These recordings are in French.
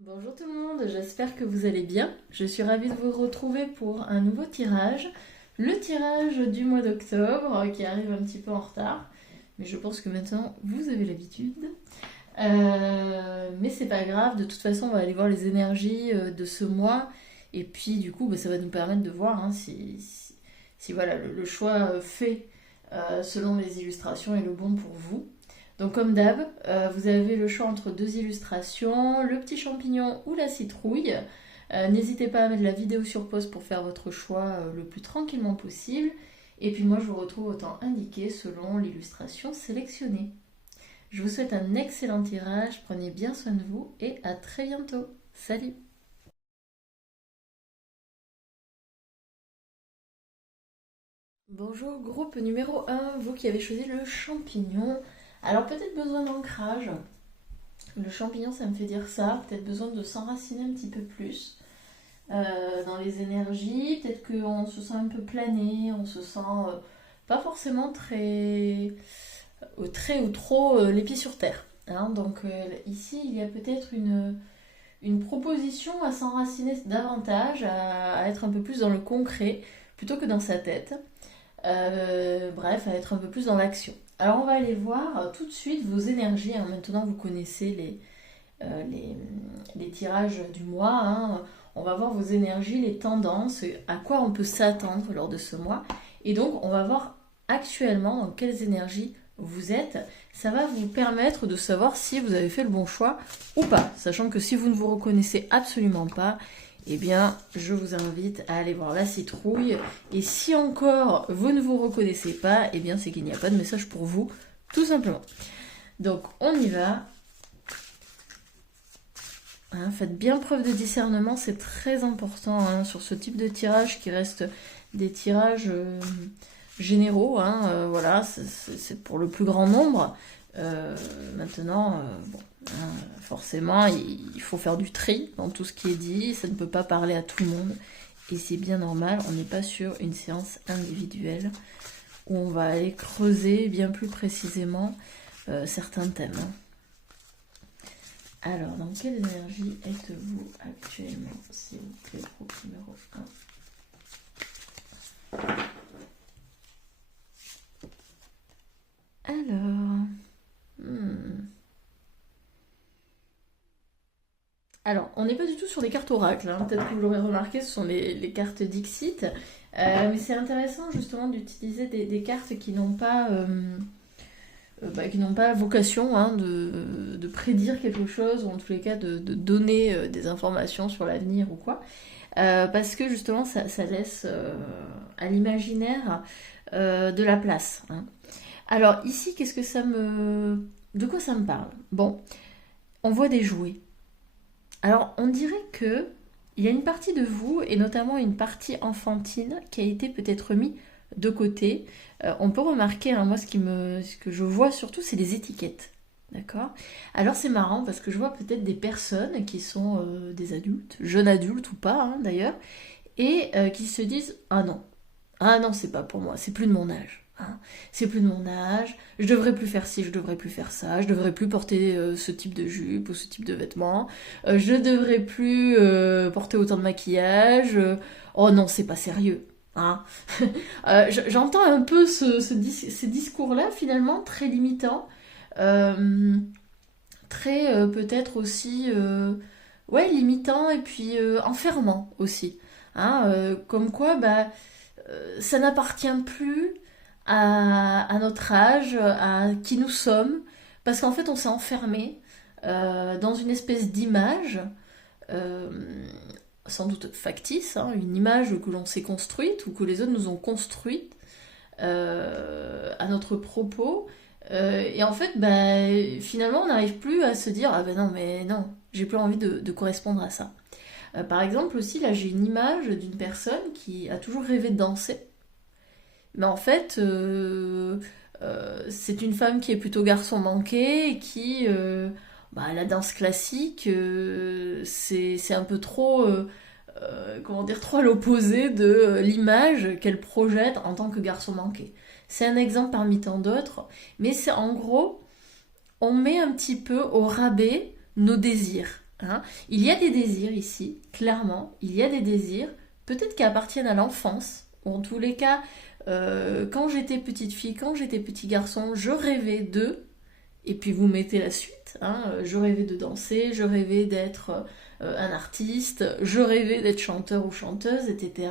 Bonjour tout le monde, j'espère que vous allez bien. Je suis ravie de vous retrouver pour un nouveau tirage. Le tirage du mois d'octobre qui arrive un petit peu en retard. Mais je pense que maintenant vous avez l'habitude. Mais c'est pas grave, de toute façon on va aller voir les énergies de ce mois. Et puis du coup ça va nous permettre de voir hein, si voilà, le choix fait selon les illustrations est le bon pour vous. Donc comme d'hab, vous avez le choix entre deux illustrations, le petit champignon ou la citrouille. N'hésitez pas à mettre la vidéo sur pause pour faire votre choix le plus tranquillement possible. Et puis moi je vous retrouve au temps indiqué selon l'illustration sélectionnée. Je vous souhaite un excellent tirage, prenez bien soin de vous et à très bientôt. Salut! Bonjour groupe numéro un, vous qui avez choisi le champignon. Alors peut-être besoin d'ancrage. Le champignon, ça me fait dire ça. Peut-être besoin de s'enraciner un petit peu plus dans les énergies. Peut-être qu'on se sent un peu plané, on se sent pas forcément très ou trop les pieds sur terre. Hein. Donc ici, il y a peut-être une proposition à s'enraciner davantage, à être un peu plus dans le concret plutôt que dans sa tête. Bref, à être un peu plus dans l'action. Alors on va aller voir tout de suite vos énergies. Hein. Maintenant, vous connaissez les tirages du mois. Hein. On va voir vos énergies, les tendances, à quoi on peut s'attendre lors de ce mois. Et donc, on va voir actuellement dans quelles énergies vous êtes. Ça va vous permettre de savoir si vous avez fait le bon choix ou pas. Sachant que si vous ne vous reconnaissez absolument pas, eh bien, je vous invite à aller voir la citrouille. Et si encore vous ne vous reconnaissez pas, eh bien, c'est qu'il n'y a pas de message pour vous, tout simplement. Donc, on y va. Hein, faites bien preuve de discernement, c'est très important hein, sur ce type de tirage qui reste des tirages généraux. Hein, voilà, c'est pour le plus grand nombre. Maintenant, bon, hein, forcément, il faut faire du tri dans tout ce qui est dit. Ça ne peut pas parler à tout le monde. Et c'est bien normal, on n'est pas sur une séance individuelle où on va aller creuser bien plus précisément certains thèmes. Hein. Alors, dans quelle énergie êtes-vous actuellement, s'il vous plaît, groupe numéro 1. Alors, Alors, on n'est pas du tout sur les cartes oracles, hein. Peut-être que vous l'aurez remarqué, ce sont les cartes Dixit. Mais c'est intéressant justement d'utiliser des cartes qui n'ont pas vocation hein, de prédire quelque chose, ou en tous les cas de donner des informations sur l'avenir ou quoi. Parce que justement, ça laisse à l'imaginaire de la place. Hein. Alors ici, qu'est-ce que ça me... De quoi ça me parle? Bon, on voit des jouets. Alors on dirait que il y a une partie de vous, et notamment une partie enfantine, qui a été peut-être mise de côté. On peut remarquer, hein, moi ce que je vois surtout, c'est les étiquettes. D'accord. Alors c'est marrant parce que je vois peut-être des personnes qui sont des adultes, jeunes adultes ou pas hein, d'ailleurs, et qui se disent ah non c'est pas pour moi, c'est plus de mon âge. Hein. C'est plus de mon âge, je devrais plus faire ci, je devrais plus faire ça, je devrais plus porter ce type de jupe ou ce type de vêtements, je devrais plus porter autant de maquillage, oh non c'est pas sérieux. Hein. J'entends un peu ces discours-là finalement très limitants, euh, très peut-être aussi ouais, limitants et puis enfermants aussi. Hein, comme quoi ça n'appartient plus à notre âge, à qui nous sommes, parce qu'en fait on s'est enfermé dans une espèce d'image, euh, sans doute factice, hein, une image que l'on s'est construite ou que les autres nous ont construite à notre propos. Et en fait, finalement, on n'arrive plus à se dire ah ben non, mais non, j'ai plus envie de correspondre à ça. Par exemple aussi, là j'ai une image d'une personne qui a toujours rêvé de danser. Mais en fait, c'est une femme qui est plutôt garçon manqué et qui, la danse classique, c'est un peu trop, comment dire, trop à l'opposé de l'image qu'elle projette en tant que garçon manqué. C'est un exemple parmi tant d'autres, mais c'est en gros, on met un petit peu au rabais nos désirs. hein. Il y a des désirs ici, clairement, il y a des désirs, peut-être qui appartiennent à l'enfance, ou en tous les cas, quand j'étais petite fille, quand j'étais petit garçon, je rêvais de, et puis vous mettez la suite, hein, je rêvais de danser, je rêvais d'être un artiste, je rêvais d'être chanteur ou chanteuse, etc.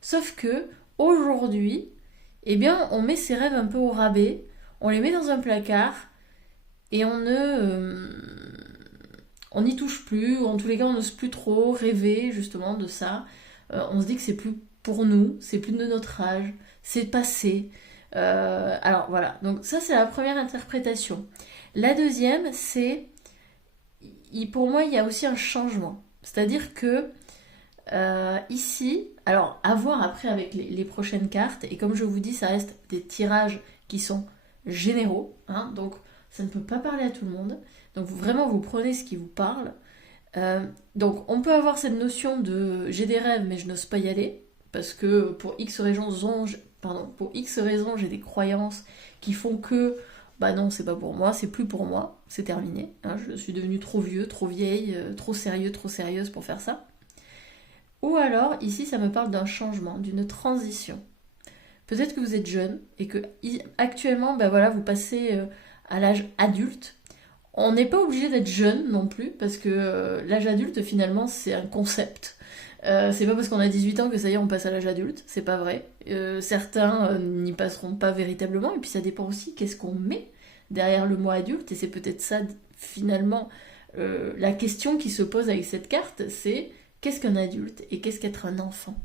Sauf que, aujourd'hui, eh bien, on met ces rêves un peu au rabais, on les met dans un placard, et on n'y touche plus, ou en tous les cas on n'ose plus trop rêver justement de ça. On se dit que c'est plus pour nous, c'est plus de notre âge, c'est passé. Alors voilà, donc ça c'est la première interprétation. La deuxième, c'est, pour moi il y a aussi un changement. C'est-à-dire que ici, alors à voir après avec les prochaines cartes, et comme je vous dis, ça reste des tirages qui sont généraux, hein, donc ça ne peut pas parler à tout le monde. Donc vraiment, vous prenez ce qui vous parle. Donc on peut avoir cette notion de j'ai des rêves mais je n'ose pas y aller, parce que pour X raisons, pour X raisons, j'ai des croyances qui font que bah non, c'est pas pour moi, c'est plus pour moi, c'est terminé. Hein, je suis devenue trop vieux, trop vieille, trop sérieux, trop sérieuse pour faire ça. Ou alors, ici, ça me parle d'un changement, d'une transition. Peut-être que vous êtes jeune et que actuellement, ben voilà, vous passez à l'âge adulte. On n'est pas obligé d'être jeune non plus, parce que l'âge adulte, finalement, c'est un concept. C'est pas parce qu'on a 18 ans que ça y est, on passe à l'âge adulte, c'est pas vrai. Certains n'y passeront pas véritablement, et puis ça dépend aussi qu'est-ce qu'on met derrière le mot adulte, et c'est peut-être ça, finalement, la question qui se pose avec cette carte, c'est qu'est-ce qu'un adulte et qu'est-ce qu'être un enfant?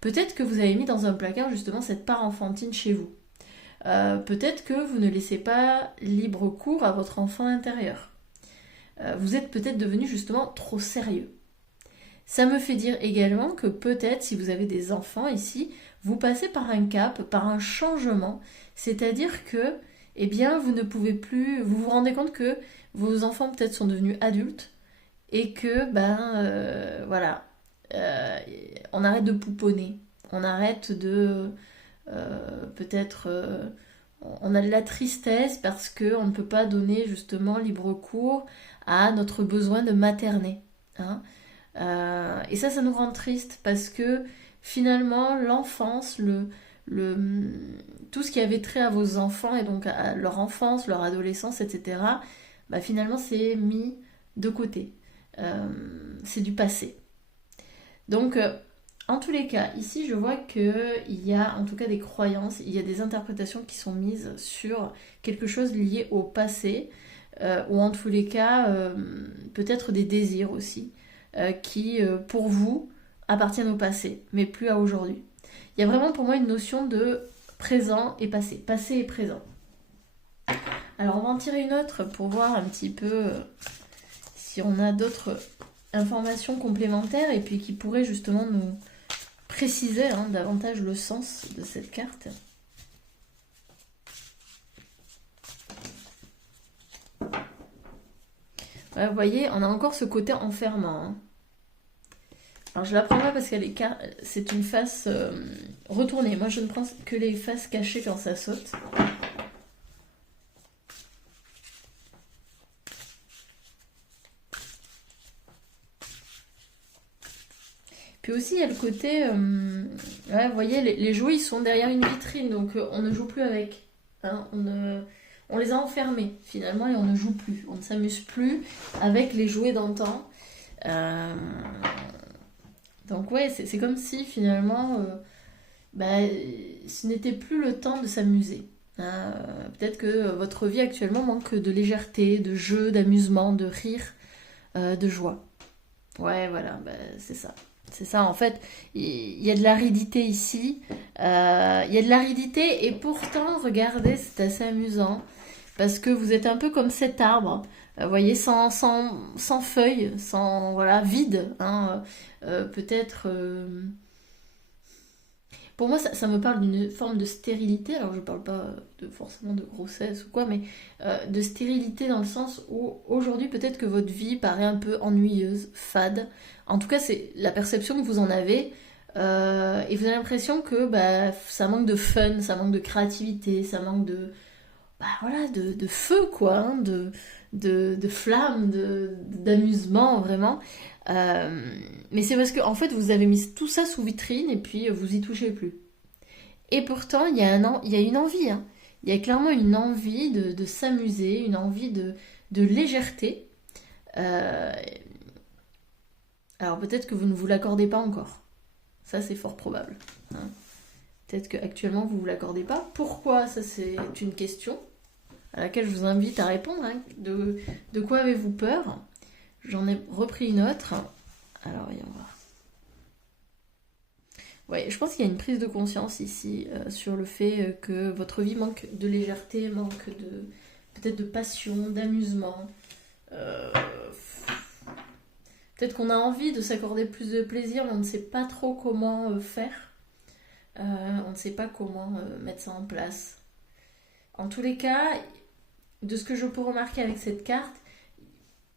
Peut-être que vous avez mis dans un placard justement cette part enfantine chez vous. Peut-être que vous ne laissez pas libre cours à votre enfant intérieur. Vous êtes peut-être devenu justement trop sérieux. Ça me fait dire également que peut-être si vous avez des enfants ici, vous passez par un cap, par un changement, c'est-à-dire que, eh bien, vous ne pouvez plus, vous vous rendez compte que vos enfants peut-être sont devenus adultes et que, voilà, euh, on arrête de pouponner, on arrête de, peut-être, on a de la tristesse parce qu'on ne peut pas donner justement libre cours à notre besoin de materner, hein. Et ça nous rend triste parce que finalement, l'enfance, tout ce qui avait trait à vos enfants et donc à leur enfance, leur adolescence, etc., bah finalement, c'est mis de côté. C'est du passé. Donc, en tous les cas, ici, je vois qu'il y a en tout cas des croyances, il y a des interprétations qui sont mises sur quelque chose lié au passé, ou en tous les cas, peut-être des désirs aussi qui, pour vous, appartiennent au passé, mais plus à aujourd'hui. Il y a vraiment pour moi une notion de présent et passé et présent. Alors on va en tirer une autre pour voir un petit peu si on a d'autres informations complémentaires et puis qui pourraient justement nous préciser davantage le sens de cette carte. Ouais, vous voyez, on a encore ce côté enfermant, hein. Alors je la prends pas parce qu'elle est c'est une face retournée. Moi je ne prends que les faces cachées quand ça saute. Puis aussi il y a le côté, ouais, vous voyez, les jouets ils sont derrière une vitrine, donc on ne joue plus avec, hein, on les a enfermés finalement et on ne joue plus, on ne s'amuse plus avec les jouets d'antan. Euh, Donc ouais, c'est comme si finalement, ce n'était plus le temps de s'amuser, hein. Peut-être que votre vie actuellement manque de légèreté, de jeu, d'amusement, de rire, de joie. Ouais, voilà, c'est ça. C'est ça, en fait, il y a de l'aridité ici. Il y a de l'aridité et pourtant, regardez, c'est assez amusant. Parce que vous êtes un peu comme cet arbre, vous voyez, sans feuilles, sans, voilà, vide, hein. Peut-être... Pour moi, ça me parle d'une forme de stérilité. Alors, je parle pas forcément de grossesse ou quoi, mais de stérilité dans le sens où aujourd'hui, peut-être que votre vie paraît un peu ennuyeuse, fade. En tout cas, c'est la perception que vous en avez. Et vous avez l'impression que ça manque de fun, ça manque de créativité, ça manque de, voilà, de feu, quoi, hein, de flamme, d'amusement, vraiment. Mais c'est parce que, en fait, vous avez mis tout ça sous vitrine et puis vous y touchez plus. Et pourtant, il y a une envie, hein. Il y a clairement une envie de s'amuser, une envie de légèreté. Euh, alors peut-être que vous ne vous l'accordez pas encore. Ça, c'est fort probable, hein. Peut-être qu'actuellement, vous ne vous l'accordez pas. Pourquoi? Ça, c'est une question à laquelle je vous invite à répondre, hein. De quoi avez-vous peur? J'en ai repris une autre. Alors, voyons voir. Ouais, je pense qu'il y a une prise de conscience ici sur le fait que votre vie manque de légèreté, manque de peut-être de passion, d'amusement. Euh, Peut-être qu'on a envie de s'accorder plus de plaisir, mais on ne sait pas trop comment faire. On ne sait pas comment mettre ça en place. En tous les cas, de ce que je peux remarquer avec cette carte,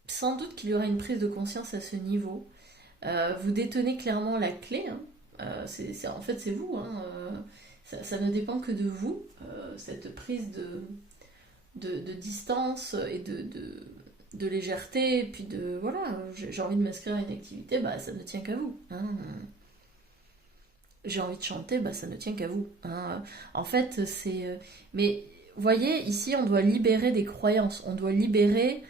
sans doute qu'il y aura une prise de conscience à ce niveau. Vous détenez clairement la clé, hein. En fait, c'est vous, hein. Ça ne dépend que de vous, cette prise de distance et de légèreté, et puis de voilà, j'ai envie de m'inscrire à une activité, bah ça ne tient qu'à vous, hein. J'ai envie de chanter, bah ça ne tient qu'à vous, hein. En fait, mais vous voyez, ici, on doit libérer des croyances, on doit libérer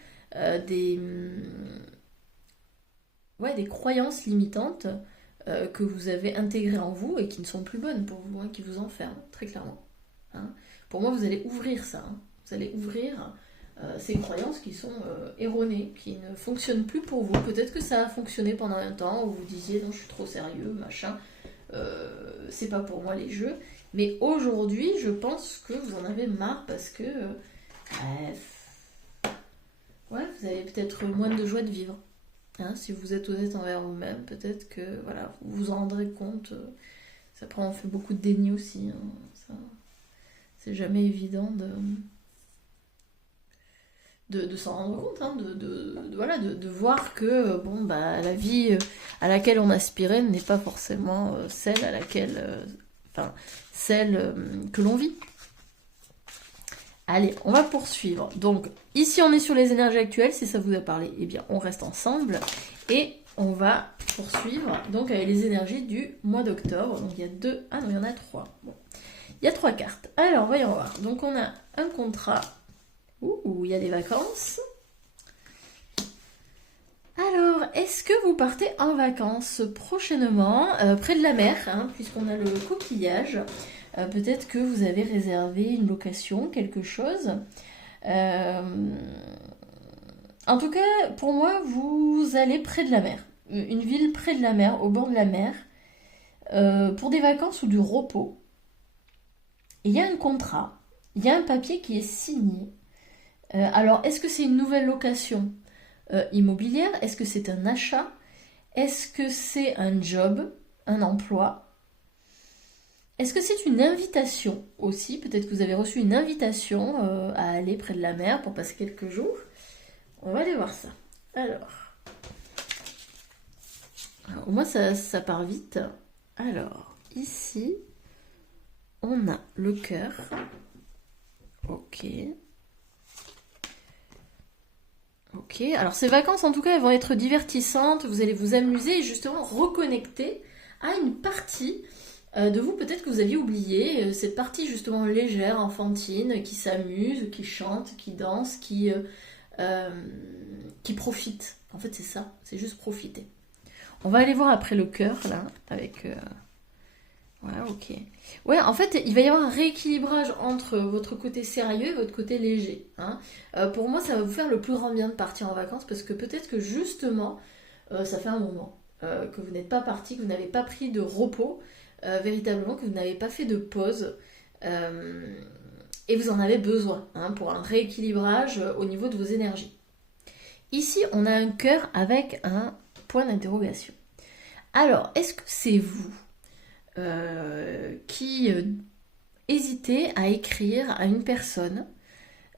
ouais, des croyances limitantes que vous avez intégrées en vous et qui ne sont plus bonnes pour vous, hein, qui vous enferment, très clairement, hein. Pour moi, vous allez ouvrir ça, hein. Vous allez ouvrir ces croyances qui sont erronées, qui ne fonctionnent plus pour vous. Peut-être que ça a fonctionné pendant un temps où vous disiez non, je suis trop sérieux, machin, c'est pas pour moi les jeux. Mais aujourd'hui, je pense que vous en avez marre parce que ouais, vous avez peut-être moins de joie de vivre. Hein, si vous êtes honnête envers vous-même, peut-être que voilà, vous vous en rendrez compte. Ça prend, on fait beaucoup de déni aussi, hein, ça, c'est jamais évident de s'en rendre compte, hein, voilà, de voir que bon, bah, la vie à laquelle on aspirait n'est pas forcément celle à laquelle, enfin, celle que l'on vit. Allez, on va poursuivre. Donc, ici, on est sur les énergies actuelles. Si ça vous a parlé, eh bien, on reste ensemble. Et on va poursuivre donc avec les énergies du mois d'octobre. Donc, il y a deux... Ah non, il y en a trois. Bon. Il y a trois cartes. Alors, voyons voir. Donc, on a un contrat. Ouh, il y a des vacances. Alors, est-ce que vous partez en vacances prochainement, près de la mer, hein, puisqu'on a le coquillage? Peut-être que vous avez réservé une location, quelque chose. En tout cas, pour moi, vous allez près de la mer. Une ville près de la mer, au bord de la mer, pour des vacances ou du repos. Il y a un contrat, il y a un papier qui est signé. Alors, est-ce que c'est une nouvelle location immobilière? Est-ce que c'est un achat? Est-ce que c'est un job, un emploi? Est-ce que c'est une invitation aussi? Peut-être que vous avez reçu une invitation à aller près de la mer pour passer quelques jours. On va aller voir ça. Alors au moins ça part vite. Alors, ici, on a le cœur. Ok. Ok, alors ces vacances en tout cas elles vont être divertissantes, vous allez vous amuser et justement reconnecter à une partie de vous peut-être que vous aviez oublié, cette partie justement légère, enfantine, qui s'amuse, qui chante, qui danse, qui profite. En fait c'est ça, c'est juste profiter. On va aller voir après le cœur là, avec... Voilà, ok. Ouais, en fait, il va y avoir un rééquilibrage entre votre côté sérieux et votre côté léger, hein. Pour moi, ça va vous faire le plus grand bien de partir en vacances parce que peut-être que justement, ça fait un moment que vous n'êtes pas parti, que vous n'avez pas pris de repos, véritablement, que vous n'avez pas fait de pause. Et vous en avez besoin, hein, pour un rééquilibrage au niveau de vos énergies. Ici, on a un cœur avec un point d'interrogation. Alors, est-ce que c'est vous qui hésitez à écrire à une personne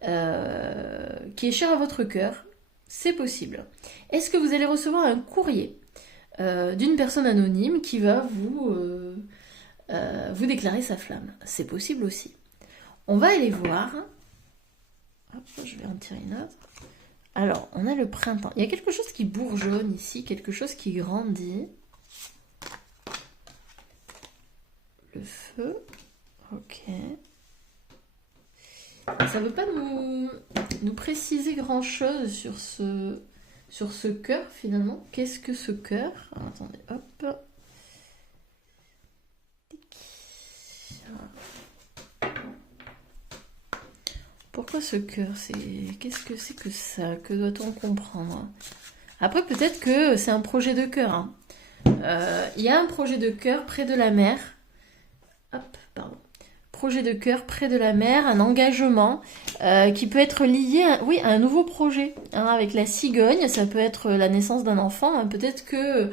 qui est chère à votre cœur? C'est possible. Est-ce que vous allez recevoir un courrier d'une personne anonyme qui va vous déclarer sa flamme? C'est possible aussi. On va aller voir. Hop, je vais en tirer une autre. Alors, on a le printemps. Il y a quelque chose qui bourgeonne ici, quelque chose qui grandit. Le feu. Ok. Ça ne veut pas nous préciser grand-chose sur ce cœur, finalement. Qu'est-ce que ce cœur? Alors, attendez, hop. Pourquoi ce cœur? Qu'est-ce que c'est que ça? Que doit-on comprendre? Après, peut-être que c'est un projet de cœur. Hein. Il y a un projet de cœur près de la mer. Hop, pardon. Projet de cœur près de la mer, un engagement qui peut être lié à un nouveau projet. Hein, avec la cigogne, ça peut être la naissance d'un enfant. Hein, peut-être que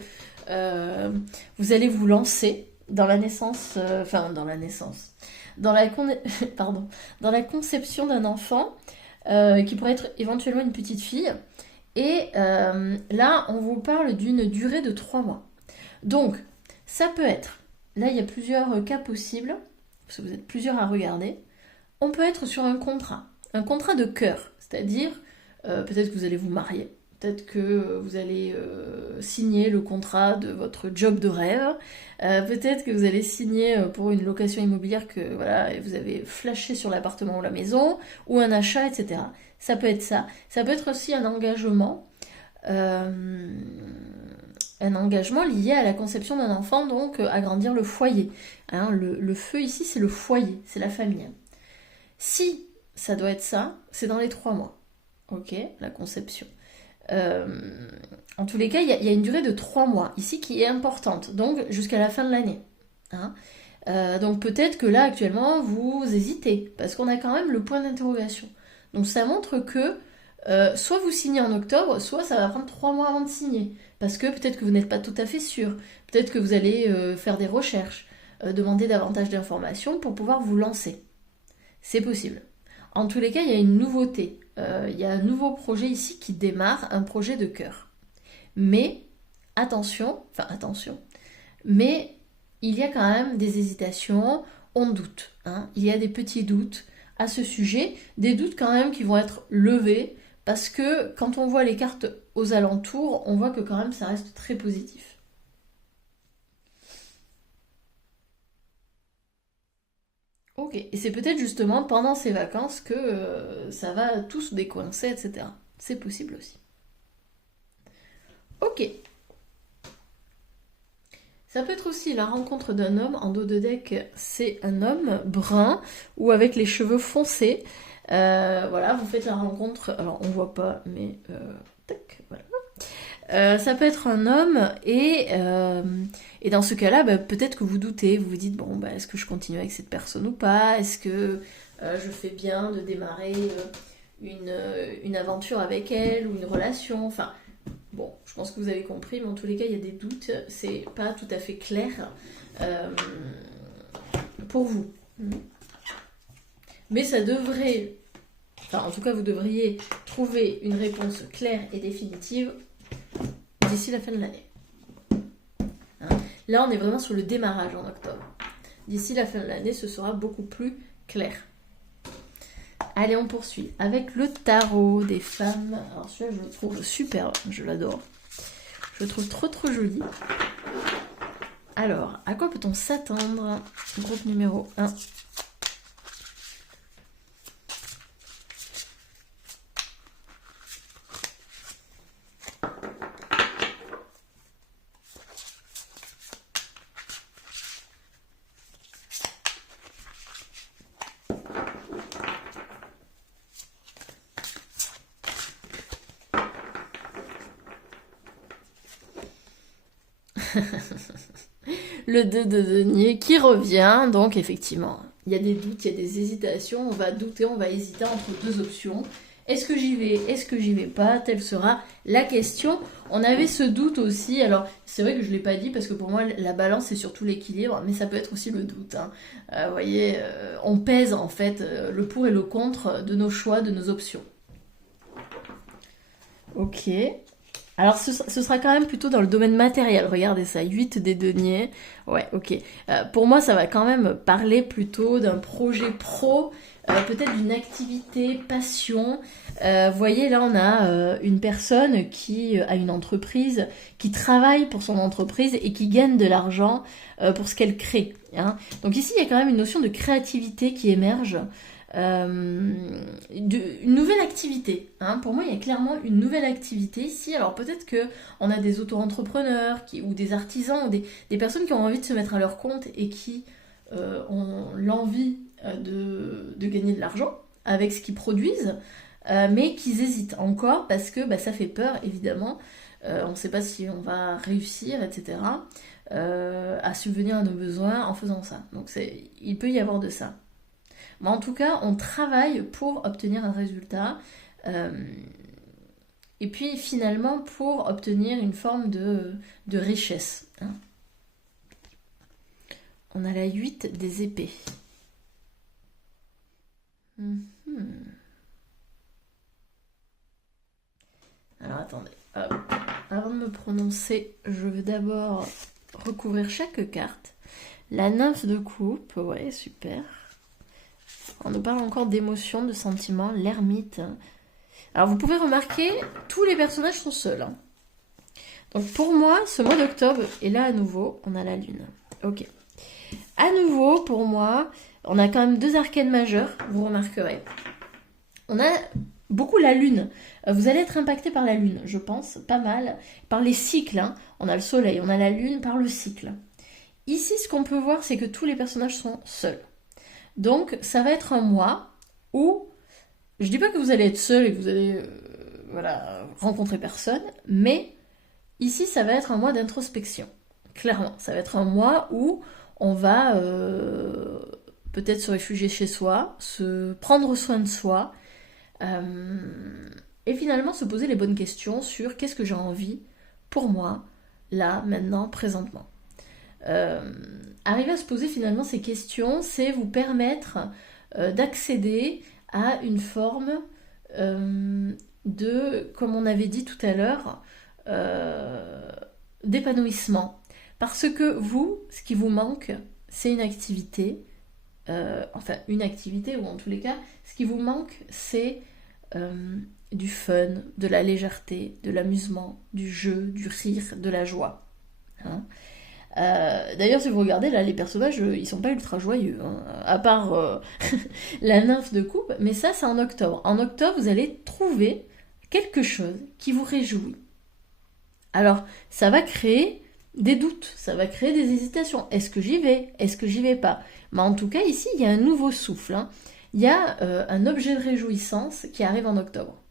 vous allez vous lancer dans la naissance... Pardon, dans la conception d'un enfant qui pourrait être éventuellement une petite fille. Et là, on vous parle d'une durée de 3 mois. Donc, ça peut être... Là, il y a plusieurs cas possibles, parce que vous êtes plusieurs à regarder. On peut être sur un contrat de cœur, c'est-à-dire peut-être que vous allez vous marier, peut-être que vous allez signer le contrat de votre job de rêve, peut-être que vous allez signer pour une location immobilière que voilà, vous avez flashé sur l'appartement ou la maison, ou un achat, etc. Ça peut être ça. Ça peut être aussi un engagement lié à la conception d'un enfant, donc agrandir le foyer. Hein, le feu ici, c'est le foyer, c'est la famille. Si ça doit être ça, c'est dans les 3 mois. Ok, la conception. En tous les cas, il y a une durée de 3 mois ici qui est importante, donc jusqu'à la fin de l'année. Hein. Donc peut-être que là, actuellement, vous hésitez, parce qu'on a quand même le point d'interrogation. Donc ça montre que soit vous signez en octobre, soit ça va prendre 3 mois avant de signer. Parce que peut-être que vous n'êtes pas tout à fait sûr. Peut-être que vous allez faire des recherches, demander davantage d'informations pour pouvoir vous lancer. C'est possible. En tous les cas, il y a une nouveauté. Il y a un nouveau projet ici qui démarre, un projet de cœur. Mais, attention, mais il y a quand même des hésitations, on doute. Hein, il y a des petits doutes à ce sujet, des doutes quand même qui vont être levés, parce que quand on voit les cartes aux alentours, on voit que quand même ça reste très positif. Ok, et c'est peut-être justement pendant ces vacances que ça va tout se décoincer, etc. C'est possible aussi. Ok, ça peut être aussi la rencontre d'un homme. En dos de deck, c'est un homme brun ou avec les cheveux foncés. Voilà, vous faites la rencontre. Alors, on voit pas, mais tac, voilà. Ça peut être un homme et dans ce cas-là, bah, peut-être que vous doutez, vous vous dites bon, bah, est-ce que je continue avec cette personne ou pas? Est-ce que je fais bien de démarrer une aventure avec elle ou une relation? Enfin, bon, je pense que vous avez compris, mais en tous les cas, il y a des doutes, c'est pas tout à fait clair euh, pour vous. Mais ça devrait, enfin en tout cas vous devriez trouver une réponse claire et définitive d'ici la fin de l'année. Hein. Là on est vraiment sur le démarrage en octobre. D'ici la fin de l'année ce sera beaucoup plus clair. Allez, on poursuit avec le tarot des femmes. Alors celui-là je le trouve superbe, je l'adore. Je le trouve trop joli. Alors, à quoi peut-on s'attendre? Groupe numéro 1. Le 2 de denier qui revient, donc effectivement, il y a des doutes, il y a des hésitations, on va douter, on va hésiter entre deux options. Est-ce que j'y vais? Est-ce que j'y vais pas? Telle sera la question. On avait ce doute aussi, alors c'est vrai que je ne l'ai pas dit parce que pour moi la balance c'est surtout l'équilibre, mais ça peut être aussi le doute. Hein. Vous voyez, on pèse en fait le pour et le contre de nos choix, de nos options. Ok, Alors ce sera quand même plutôt dans le domaine matériel, regardez ça, 8 des deniers, ouais ok. Pour moi ça va quand même parler plutôt d'un projet pro, peut-être d'une activité, passion. Vous voyez là on a une personne qui a une entreprise, qui travaille pour son entreprise et qui gagne de l'argent pour ce qu'elle crée. Hein. Donc ici il y a quand même une notion de créativité qui émerge. Une nouvelle activité. Hein. Pour moi, il y a clairement une nouvelle activité ici. Alors peut-être que on a des auto-entrepreneurs ou des artisans ou des personnes qui ont envie de se mettre à leur compte et qui ont l'envie de gagner de l'argent avec ce qu'ils produisent, mais qu'ils hésitent encore parce que ça fait peur, évidemment. On ne sait pas si on va réussir, etc. À subvenir à nos besoins en faisant ça. Donc il peut y avoir de ça. Mais en tout cas, on travaille pour obtenir un résultat et puis finalement pour obtenir une forme de richesse. Hein. On a la 8 des épées. Alors attendez, hop. Avant de me prononcer, je vais d'abord recouvrir chaque carte. La nymphe de coupe, ouais, super. On nous parle encore d'émotions, de sentiments, l'ermite. Alors vous pouvez remarquer, tous les personnages sont seuls. Hein. Donc pour moi, ce mois d'octobre, et là à nouveau, on a la lune. Ok. À nouveau, pour moi, on a quand même 2 arcanes majeurs, vous remarquerez. On a beaucoup la lune. Vous allez être impacté par la lune, je pense, pas mal. Par les cycles. Hein. On a le soleil, on a la lune par le cycle. Ici, ce qu'on peut voir, c'est que tous les personnages sont seuls. Donc, ça va être un mois où, je dis pas que vous allez être seul et que vous allez rencontrer personne, mais ici, ça va être un mois d'introspection. Clairement, ça va être un mois où on va peut-être se réfugier chez soi, se prendre soin de soi, et finalement se poser les bonnes questions sur qu'est-ce que j'ai envie pour moi, là, maintenant, présentement. Arriver à se poser finalement ces questions, c'est vous permettre d'accéder à une forme de, comme on avait dit tout à l'heure, d'épanouissement. Parce que vous, ce qui vous manque, c'est une activité, une activité, ou en tous les cas, ce qui vous manque, c'est du fun, de la légèreté, de l'amusement, du jeu, du rire, de la joie. Hein. D'ailleurs, si vous regardez là, les personnages, ils sont pas ultra joyeux, hein, à part la nymphe de coupe, mais ça, c'est en octobre. En octobre, vous allez trouver quelque chose qui vous réjouit. Alors, ça va créer des doutes, ça va créer des hésitations. Est-ce que j'y vais? Est-ce que j'y vais pas? Mais en tout cas, ici, il y a un nouveau souffle. Hein. Il y a un objet de réjouissance qui arrive en octobre.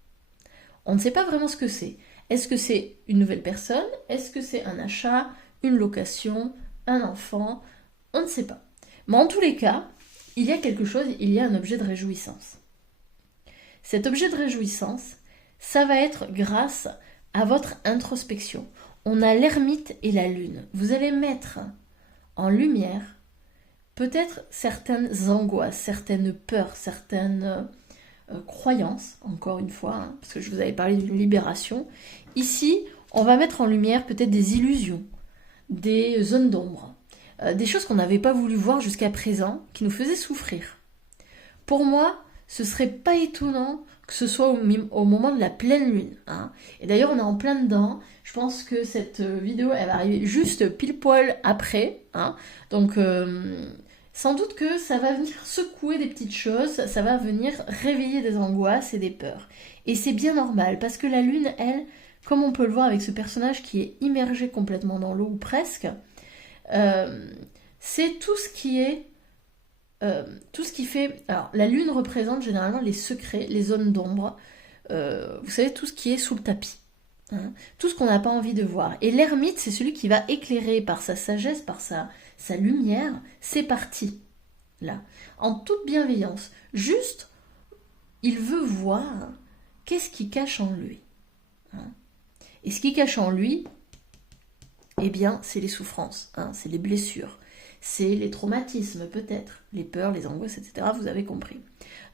On ne sait pas vraiment ce que c'est. Est-ce que c'est une nouvelle personne? Est-ce que c'est un achat? Une location, un enfant, on ne sait pas. Mais en tous les cas, il y a quelque chose, il y a un objet de réjouissance. Cet objet de réjouissance, ça va être grâce à votre introspection. On a l'ermite et la lune. Vous allez mettre en lumière peut-être certaines angoisses, certaines peurs, certaines croyances, encore une fois, hein, parce que je vous avais parlé d'une libération. Ici, on va mettre en lumière peut-être des illusions, des zones d'ombre, des choses qu'on n'avait pas voulu voir jusqu'à présent, qui nous faisaient souffrir. Pour moi, ce serait pas étonnant que ce soit au moment de la pleine lune. Hein. Et d'ailleurs, on est en plein dedans. Je pense que cette vidéo, elle va arriver juste pile poil après. Hein. Donc, sans doute que ça va venir secouer des petites choses, ça va venir réveiller des angoisses et des peurs. Et c'est bien normal, parce que la lune, elle, comme on peut le voir avec ce personnage qui est immergé complètement dans l'eau, ou presque, c'est tout ce qui est... tout ce qui fait... Alors, la lune représente généralement les secrets, les zones d'ombre, vous savez, tout ce qui est sous le tapis. Hein, tout ce qu'on n'a pas envie de voir. Et l'ermite, c'est celui qui va éclairer par sa sagesse, par sa lumière, ses parties. Là, en toute bienveillance. Juste, il veut voir qu'est-ce qui cache en lui. Hein. Et ce qui cache en lui, eh bien, c'est les souffrances, hein, c'est les blessures, c'est les traumatismes peut-être, les peurs, les angoisses, etc. Vous avez compris.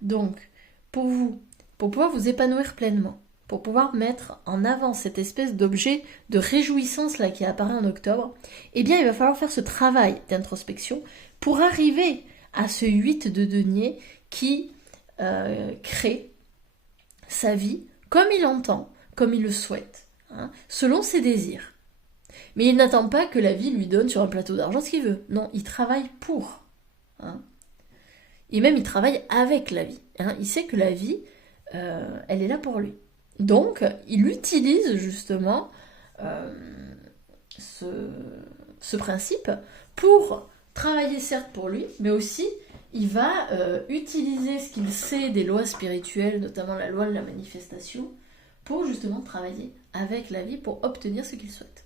Donc, pour vous, pour pouvoir vous épanouir pleinement, pour pouvoir mettre en avant cette espèce d'objet de réjouissance là qui apparaît en octobre, eh bien il va falloir faire ce travail d'introspection pour arriver à ce 8 de denier qui crée sa vie comme il entend, comme il le souhaite, hein, selon ses désirs. Mais il n'attend pas que la vie lui donne sur un plateau d'argent ce qu'il veut. Non, il travaille pour. Hein. Et même il travaille avec la vie. Hein. Il sait que la vie, elle est là pour lui. Donc, il utilise justement ce principe pour travailler certes pour lui, mais aussi il va utiliser ce qu'il sait des lois spirituelles, notamment la loi de la manifestation, pour justement travailler avec la vie pour obtenir ce qu'il souhaite.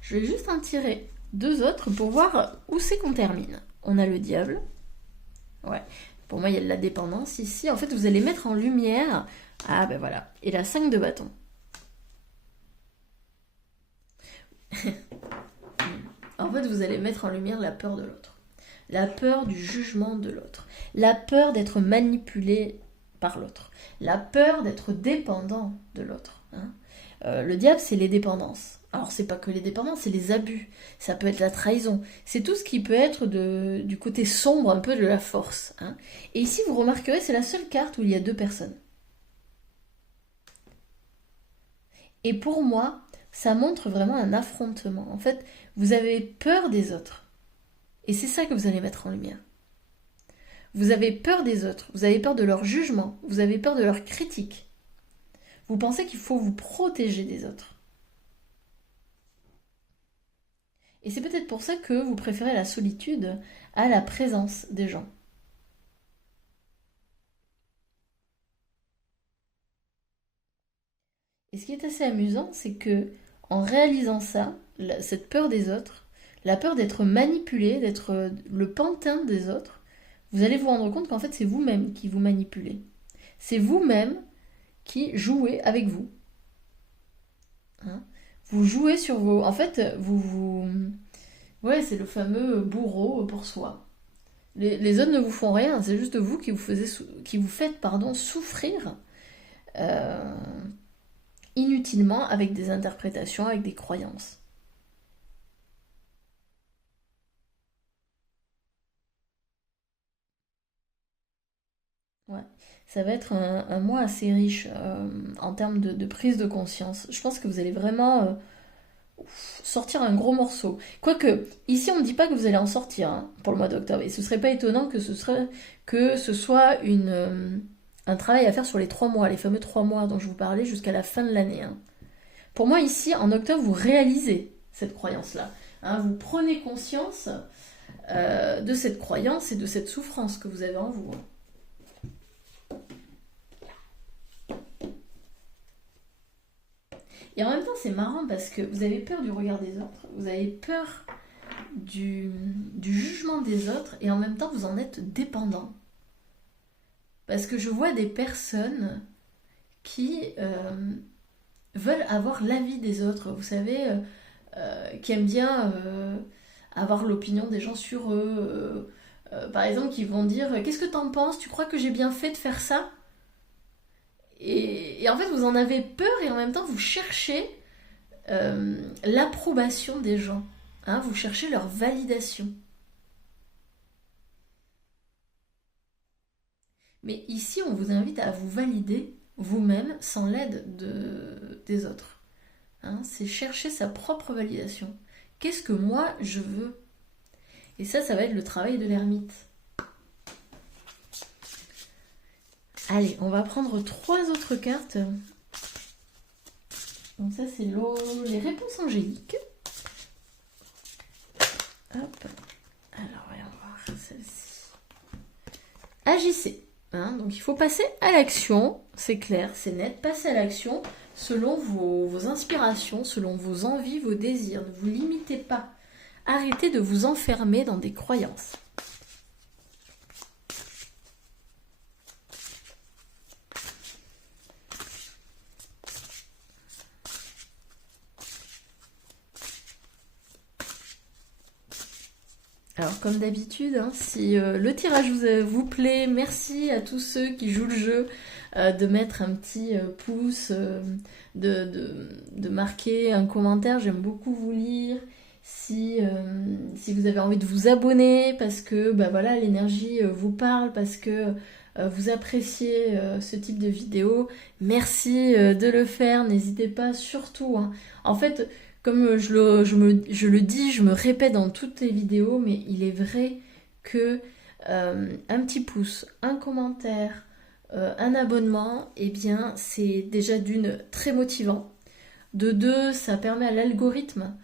Je vais juste en tirer 2 autres pour voir où c'est qu'on termine. On a le diable. Ouais. Pour moi, il y a de la dépendance ici. En fait, vous allez mettre en lumière... Ah, ben voilà. Et la 5 de bâton. En fait, vous allez mettre en lumière la peur de l'autre. La peur du jugement de l'autre. La peur d'être manipulé par l'autre. La peur d'être dépendant de l'autre. Hein. Le diable, c'est les dépendances. Alors, c'est pas que les dépendances, c'est les abus. Ça peut être la trahison. C'est tout ce qui peut être du côté sombre un peu de la force. Hein. Et ici, vous remarquerez, c'est la seule carte où il y a 2 personnes. Et pour moi, ça montre vraiment un affrontement. En fait, vous avez peur des autres. Et c'est ça que vous allez mettre en lumière. Vous avez peur des autres. Vous avez peur de leur jugement. Vous avez peur de leur critique. Vous pensez qu'il faut vous protéger des autres. Et c'est peut-être pour ça que vous préférez la solitude à la présence des gens. Et ce qui est assez amusant, c'est que en réalisant ça, cette peur des autres, la peur d'être manipulé, d'être le pantin des autres, vous allez vous rendre compte qu'en fait c'est vous-même qui vous manipulez. C'est vous-même qui jouez avec vous. Hein. Vous jouez sur vos... En fait, Ouais, c'est le fameux bourreau pour soi. Les autres ne vous font rien, c'est juste vous qui vous faites souffrir euh, inutilement avec des interprétations, avec des croyances. Ouais. Ça va être un mois assez riche en termes de prise de conscience. Je pense que vous allez vraiment sortir un gros morceau. Quoique, ici on ne dit pas que vous allez en sortir hein, pour le mois d'octobre. Et ce serait pas étonnant que ce soit un travail à faire sur les 3 mois, les fameux 3 mois dont je vous parlais jusqu'à la fin de l'année. Hein. Pour moi, ici, en octobre, vous réalisez cette croyance-là. Hein, vous prenez conscience de cette croyance et de cette souffrance que vous avez en vous. Hein. Et en même temps, c'est marrant parce que vous avez peur du regard des autres, vous avez peur du jugement des autres, et en même temps, vous en êtes dépendant. Parce que je vois des personnes qui veulent avoir l'avis des autres, vous savez, qui aiment bien avoir l'opinion des gens sur eux. Par exemple, qui vont dire qu'est-ce que t'en penses? Tu crois que j'ai bien fait de faire ça? Et en fait, vous en avez peur et en même temps, vous cherchez l'approbation des gens. Hein, vous cherchez leur validation. Mais ici, on vous invite à vous valider vous-même sans l'aide des autres. Hein, c'est chercher sa propre validation. Qu'est-ce que moi je veux? Et ça va être le travail de l'ermite. Allez, on va prendre 3 autres cartes. Donc ça, c'est les réponses angéliques. Hop. Alors, voyons voir celle-ci. Agissez. Hein, donc il faut passer à l'action. C'est clair, c'est net. Passez à l'action selon vos inspirations, selon vos envies, vos désirs. Ne vous limitez pas. Arrêtez de vous enfermer dans des croyances. Alors comme d'habitude, hein, si le tirage vous plaît, merci à tous ceux qui jouent le jeu de mettre un petit pouce, de marquer un commentaire. J'aime beaucoup vous lire. Si vous avez envie de vous abonner parce que bah voilà, l'énergie vous parle, parce que vous appréciez ce type de vidéo, merci de le faire. N'hésitez pas surtout, hein. En fait, comme je le dis, je me répète dans toutes les vidéos, mais il est vrai que un petit pouce, un commentaire, un abonnement, eh bien c'est déjà d'une très motivant. De deux, ça permet à l'algorithme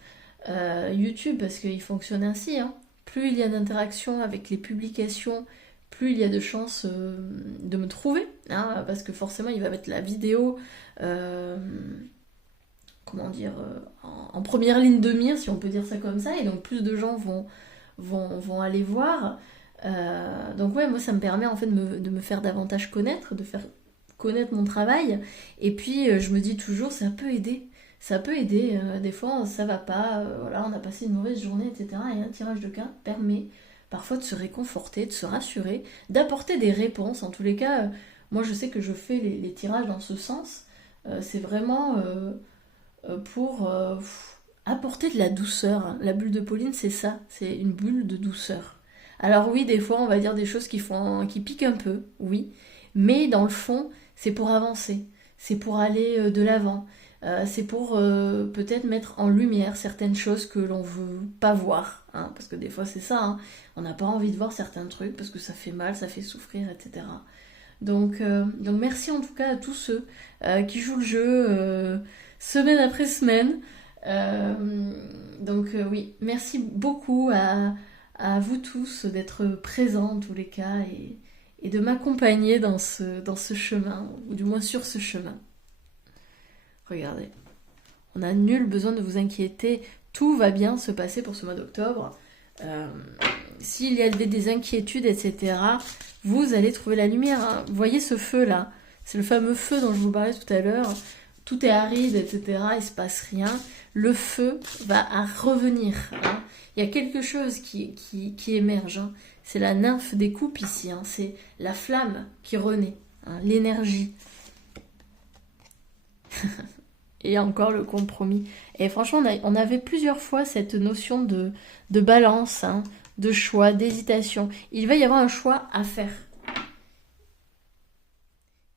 YouTube, parce qu'il fonctionne ainsi, hein. Plus il y a d'interactions avec les publications, plus il y a de chances de me trouver, hein, parce que forcément il va mettre la vidéo euh, comment dire, en première ligne de mire, si on peut dire ça comme ça, et donc plus de gens vont aller voir. Donc ouais, moi ça me permet en fait de me faire davantage connaître, de faire connaître mon travail, et puis je me dis toujours, ça peut aider. Ça peut aider, des fois ça va pas, voilà, on a passé une mauvaise journée, etc. Et un tirage de cartes permet parfois de se réconforter, de se rassurer, d'apporter des réponses. En tous les cas, moi je sais que je fais les tirages dans ce sens. C'est vraiment pour apporter de la douceur, hein. La bulle de Pauline, c'est ça, c'est une bulle de douceur. Alors oui, des fois, on va dire des choses qui piquent un peu, oui, mais dans le fond, c'est pour avancer, c'est pour aller de l'avant, c'est pour peut-être mettre en lumière certaines choses que l'on veut pas voir, hein, parce que des fois c'est ça, hein, on n'a pas envie de voir certains trucs parce que ça fait mal, ça fait souffrir, etc. Donc merci en tout cas à tous ceux qui jouent le jeu semaine après semaine. Euh, oui, merci beaucoup à vous tous d'être présents en tous les cas et de m'accompagner dans ce chemin, ou du moins sur ce chemin. Regardez, on n'a nul besoin de vous inquiéter, tout va bien se passer pour ce mois d'octobre. Euh, S'il y avait des inquiétudes, etc., vous allez trouver la lumière, hein. Vous voyez ce feu là, c'est le fameux feu dont je vous parlais tout à l'heure. Tout est aride, etc., il se passe rien. Le feu va à revenir, hein. Il y a quelque chose qui émerge, hein. C'est la nymphe des coupes ici, hein. C'est la flamme qui renaît, hein. L'énergie. Et encore le compromis. Et franchement, on avait plusieurs fois cette notion de balance, hein, de choix, d'hésitation. Il va y avoir un choix à faire.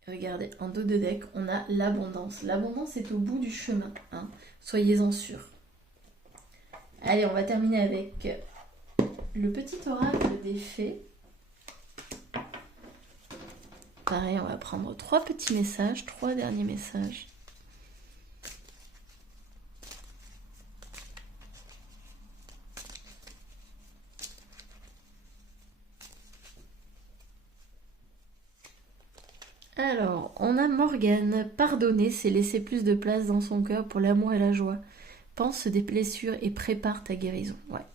Regardez, en dos de deck, on a l'abondance. L'abondance est au bout du chemin, hein. Soyez-en sûrs. Allez, on va terminer avec le petit oracle des fées. Pareil, on va prendre 3 petits messages, 3 derniers messages. Alors, on a Morgane. Pardonner, c'est laisser plus de place dans son cœur pour l'amour et la joie. Pense des blessures et prépare ta guérison. Ouais.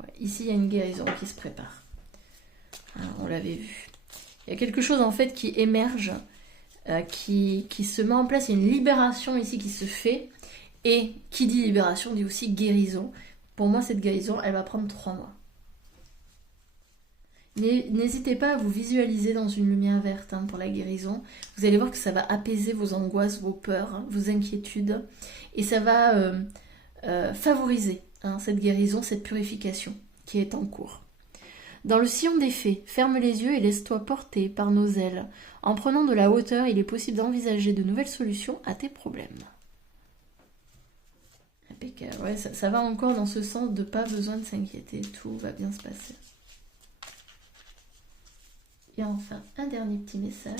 Ouais. Ici, il y a une guérison qui se prépare. Hein, on l'avait vu. Il y a quelque chose en fait qui émerge, qui se met en place. Il y a une libération ici qui se fait. Et qui dit libération dit aussi guérison. Pour moi, cette guérison, elle va prendre 3 mois. N'hésitez pas à vous visualiser dans une lumière verte, hein, pour la guérison. Vous allez voir que ça va apaiser vos angoisses, vos peurs, hein, vos inquiétudes. Et ça va favoriser, hein, cette guérison, cette purification qui est en cours. Dans le sillon des fées, ferme les yeux et laisse-toi porter par nos ailes. En prenant de la hauteur, il est possible d'envisager de nouvelles solutions à tes problèmes. Impeccable. Ouais, ça va encore dans ce sens de pas besoin de s'inquiéter. Tout va bien se passer. Et enfin, un dernier petit message.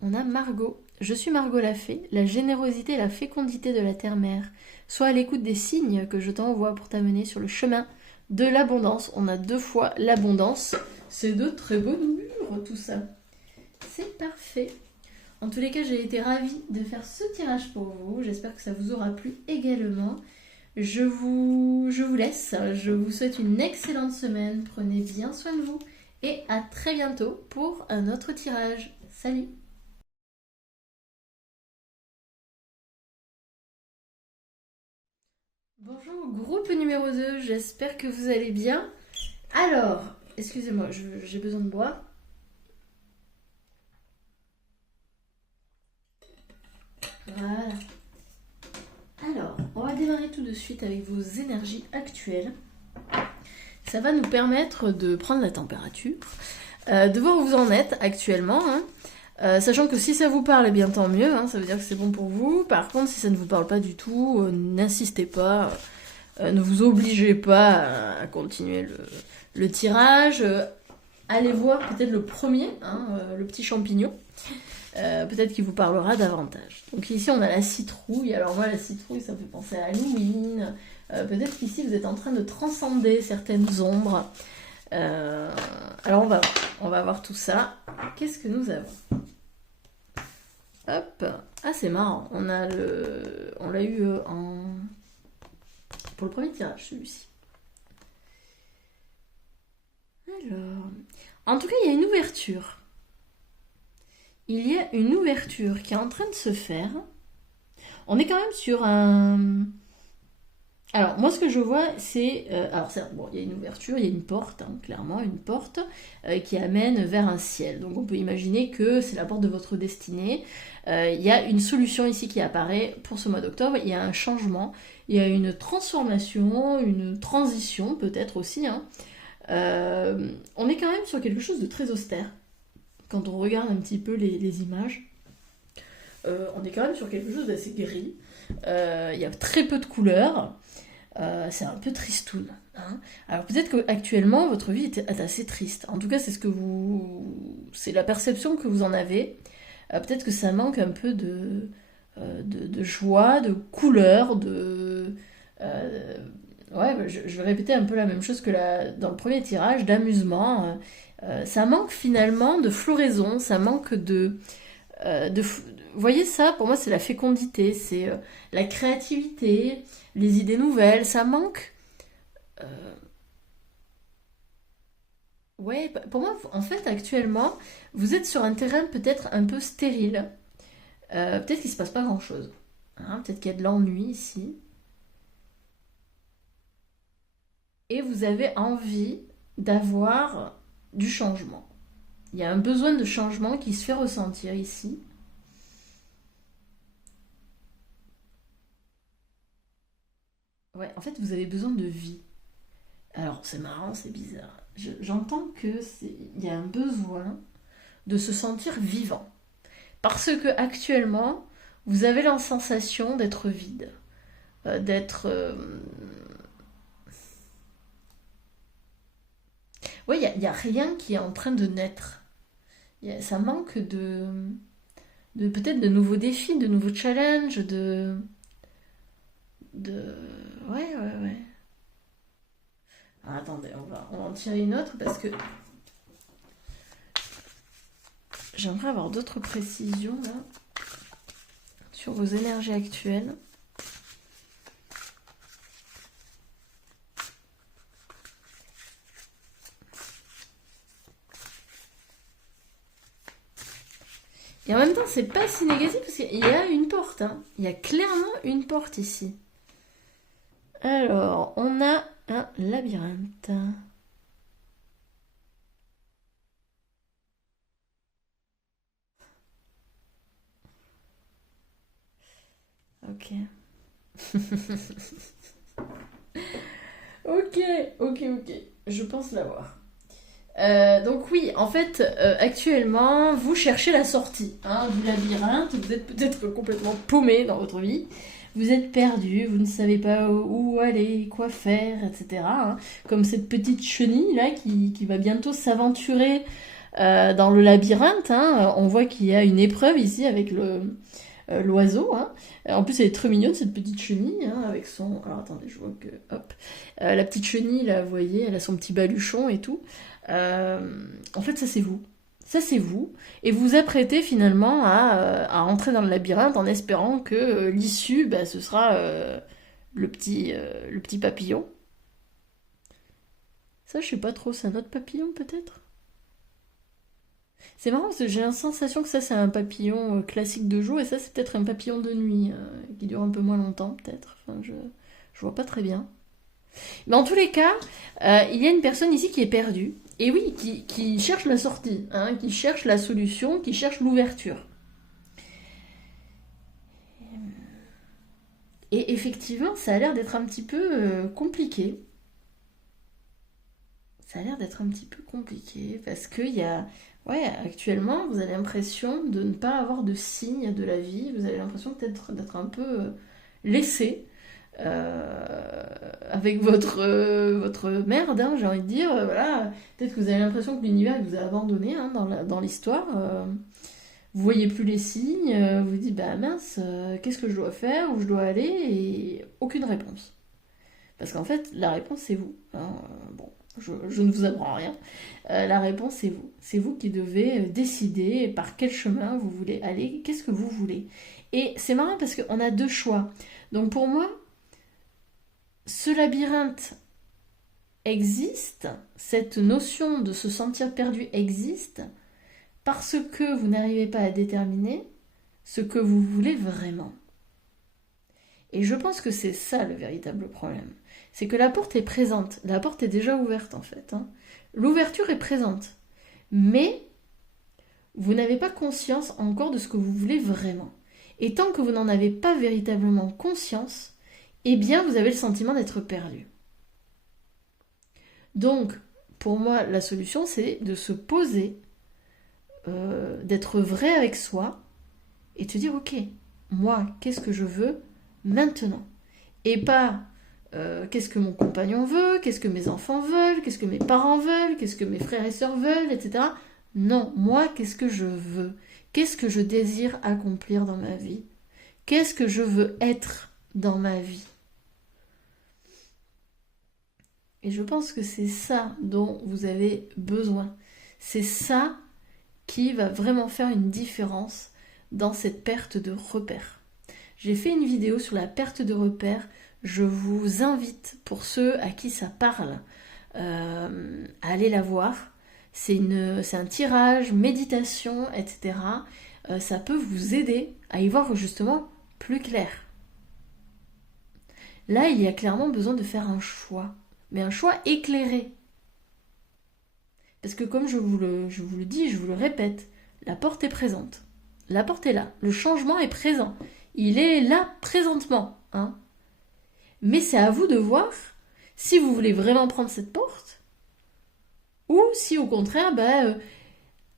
On a Margot. Je suis Margot la fée, la générosité et la fécondité de la terre-mère. Sois à l'écoute des signes que je t'envoie pour t'amener sur le chemin de l'abondance. On a 2 fois l'abondance. C'est de très bonne augure tout ça. C'est parfait. En tous les cas, j'ai été ravie de faire ce tirage pour vous. J'espère que ça vous aura plu également. Je vous laisse. Je vous souhaite une excellente semaine. Prenez bien soin de vous. Et à très bientôt pour un autre tirage. Salut! Bonjour, groupe numéro 2. J'espère que vous allez bien. Alors, excusez-moi, j'ai besoin de boire. Voilà. Alors, on va démarrer tout de suite avec vos énergies actuelles. Ça va nous permettre de prendre la température, de voir où vous en êtes actuellement, hein. Sachant que si ça vous parle, eh bien tant mieux, hein, ça veut dire que c'est bon pour vous. Par contre, si ça ne vous parle pas du tout, n'insistez pas, ne vous obligez pas à continuer le tirage. Allez voir peut-être le premier, hein, le petit champignon. Peut-être qu'il vous parlera davantage. Donc ici on a la citrouille. Alors moi la citrouille ça me fait penser à Halloween. Peut-être qu'ici vous êtes en train de transcender certaines ombres. Alors on va voir tout ça. Qu'est-ce que nous avons? Hop. Ah c'est marrant. On l'a eu pour le premier tirage celui-ci. Alors, en tout cas il y a une ouverture. Il y a une ouverture qui est en train de se faire. On est quand même sur un... Alors, moi, ce que je vois, c'est... alors, bon, il y a une ouverture, il y a une porte, hein, clairement, une porte qui amène vers un ciel. Donc, on peut imaginer que c'est la porte de votre destinée. Il y a une solution ici qui apparaît pour ce mois d'octobre. Il y a un changement, il y a une transformation, une transition peut-être aussi, hein. On est quand même sur quelque chose de très austère. Quand on regarde un petit peu les images, on est quand même sur quelque chose d'assez gris. Il y a très peu de couleurs. C'est un peu tristoun, hein. Alors peut-être qu'actuellement, votre vie est assez triste. En tout cas, c'est la perception que vous en avez. Peut-être que ça manque un peu de joie, de couleurs, ouais, je vais répéter un peu la même chose que dans le premier tirage, d'amusement. Ça manque finalement de floraison, ça manque vous voyez ça, pour moi c'est la fécondité, c'est la créativité, les idées nouvelles, ça manque. Ouais, pour moi en fait actuellement, vous êtes sur un terrain peut-être un peu stérile. Peut-être qu'il se passe pas grand-chose, hein, peut-être qu'il y a de l'ennui ici. Et vous avez envie d'avoir du changement. Il y a un besoin de changement qui se fait ressentir ici. Ouais, en fait, vous avez besoin de vie. Alors, c'est marrant, c'est bizarre. J'entends il y a un besoin de se sentir vivant. Parce que actuellement, vous avez la sensation d'être vide, d'être. Ouais, il y a rien qui est en train de naître. Ça manque de peut-être de nouveaux défis, de nouveaux challenges, de... Ouais, ouais, ouais. Ah, attendez, on va en tirer une autre parce que j'aimerais avoir d'autres précisions là sur vos énergies actuelles. Et en même temps, c'est pas si négatif parce qu'il y a une porte, hein. Il y a clairement une porte ici. Alors, on a un labyrinthe. Ok. Ok, ok, ok. Je pense l'avoir. Donc oui, en fait, actuellement, vous cherchez la sortie, hein, du labyrinthe. Vous êtes peut-être complètement paumé dans votre vie. Vous êtes perdu, vous ne savez pas où aller, quoi faire, etc., hein. Comme cette petite chenille là qui va bientôt s'aventurer dans le labyrinthe, hein. On voit qu'il y a une épreuve ici avec l'oiseau, hein. En plus, elle est très mignonne cette petite chenille, hein, avec son. Alors attendez, je vois que. Hop. La petite chenille là, vous voyez, elle a son petit baluchon et tout. En fait, ça c'est vous. Ça c'est vous. Et vous vous apprêtez finalement à entrer dans le labyrinthe en espérant que l'issue, bah, ce sera le petit papillon. Ça, je sais pas trop, c'est un autre papillon peut-être. C'est marrant parce que j'ai la sensation que ça c'est un papillon classique de jour et ça c'est peut-être un papillon de nuit qui dure un peu moins longtemps peut-être. Enfin, je vois pas très bien. Mais en tous les cas, il y a une personne ici qui est perdue. Et oui, qui cherche la sortie, hein, qui cherche la solution, qui cherche l'ouverture. Et effectivement, ça a l'air d'être un petit peu compliqué. Ça a l'air d'être un petit peu compliqué parce qu'il y a... Ouais, actuellement, vous avez l'impression de ne pas avoir de signe de la vie. Vous avez l'impression peut-être d'être un peu laissé avec votre merde, hein, j'ai envie de dire. Voilà. Peut-être que vous avez l'impression que l'univers vous a abandonné hein, dans l'histoire. Vous voyez plus les signes, vous vous dites, bah mince, qu'est-ce que je dois faire, où je dois aller, et aucune réponse. Parce qu'en fait, la réponse, c'est vous. Hein. Bon, je ne vous apprends rien. La réponse, c'est vous. C'est vous qui devez décider par quel chemin vous voulez aller, qu'est-ce que vous voulez. Et c'est marrant parce qu'on a deux choix. Donc pour moi, ce labyrinthe existe, cette notion de se sentir perdu existe, parce que vous n'arrivez pas à déterminer ce que vous voulez vraiment. Et je pense que c'est ça le véritable problème. C'est que la porte est présente. La porte est déjà ouverte en fait. Hein. L'ouverture est présente. Mais vous n'avez pas conscience encore de ce que vous voulez vraiment. Et tant que vous n'en avez pas véritablement conscience, eh bien vous avez le sentiment d'être perdu. Donc, pour moi, la solution, c'est de se poser, d'être vrai avec soi et de se dire, ok, moi, qu'est-ce que je veux maintenant? Et pas qu'est-ce que mon compagnon veut, qu'est-ce que mes enfants veulent, qu'est-ce que mes parents veulent, qu'est-ce que mes frères et sœurs veulent, etc. Non, moi, qu'est-ce que je veux? Qu'est-ce que je désire accomplir dans ma vie? Qu'est-ce que je veux être dans ma vie? Et je pense que c'est ça dont vous avez besoin. C'est ça qui va vraiment faire une différence dans cette perte de repères. J'ai fait une vidéo sur la perte de repères. Je vous invite, pour ceux à qui ça parle, à aller la voir. C'est un tirage, méditation, etc. Ça peut vous aider à y voir justement plus clair. Là, il y a clairement besoin de faire un choix, mais un choix éclairé. Parce que comme je vous le dis, je vous le répète, la porte est présente. La porte est là. Le changement est présent. Il est là présentement. Hein. Mais c'est à vous de voir si vous voulez vraiment prendre cette porte ou si au contraire,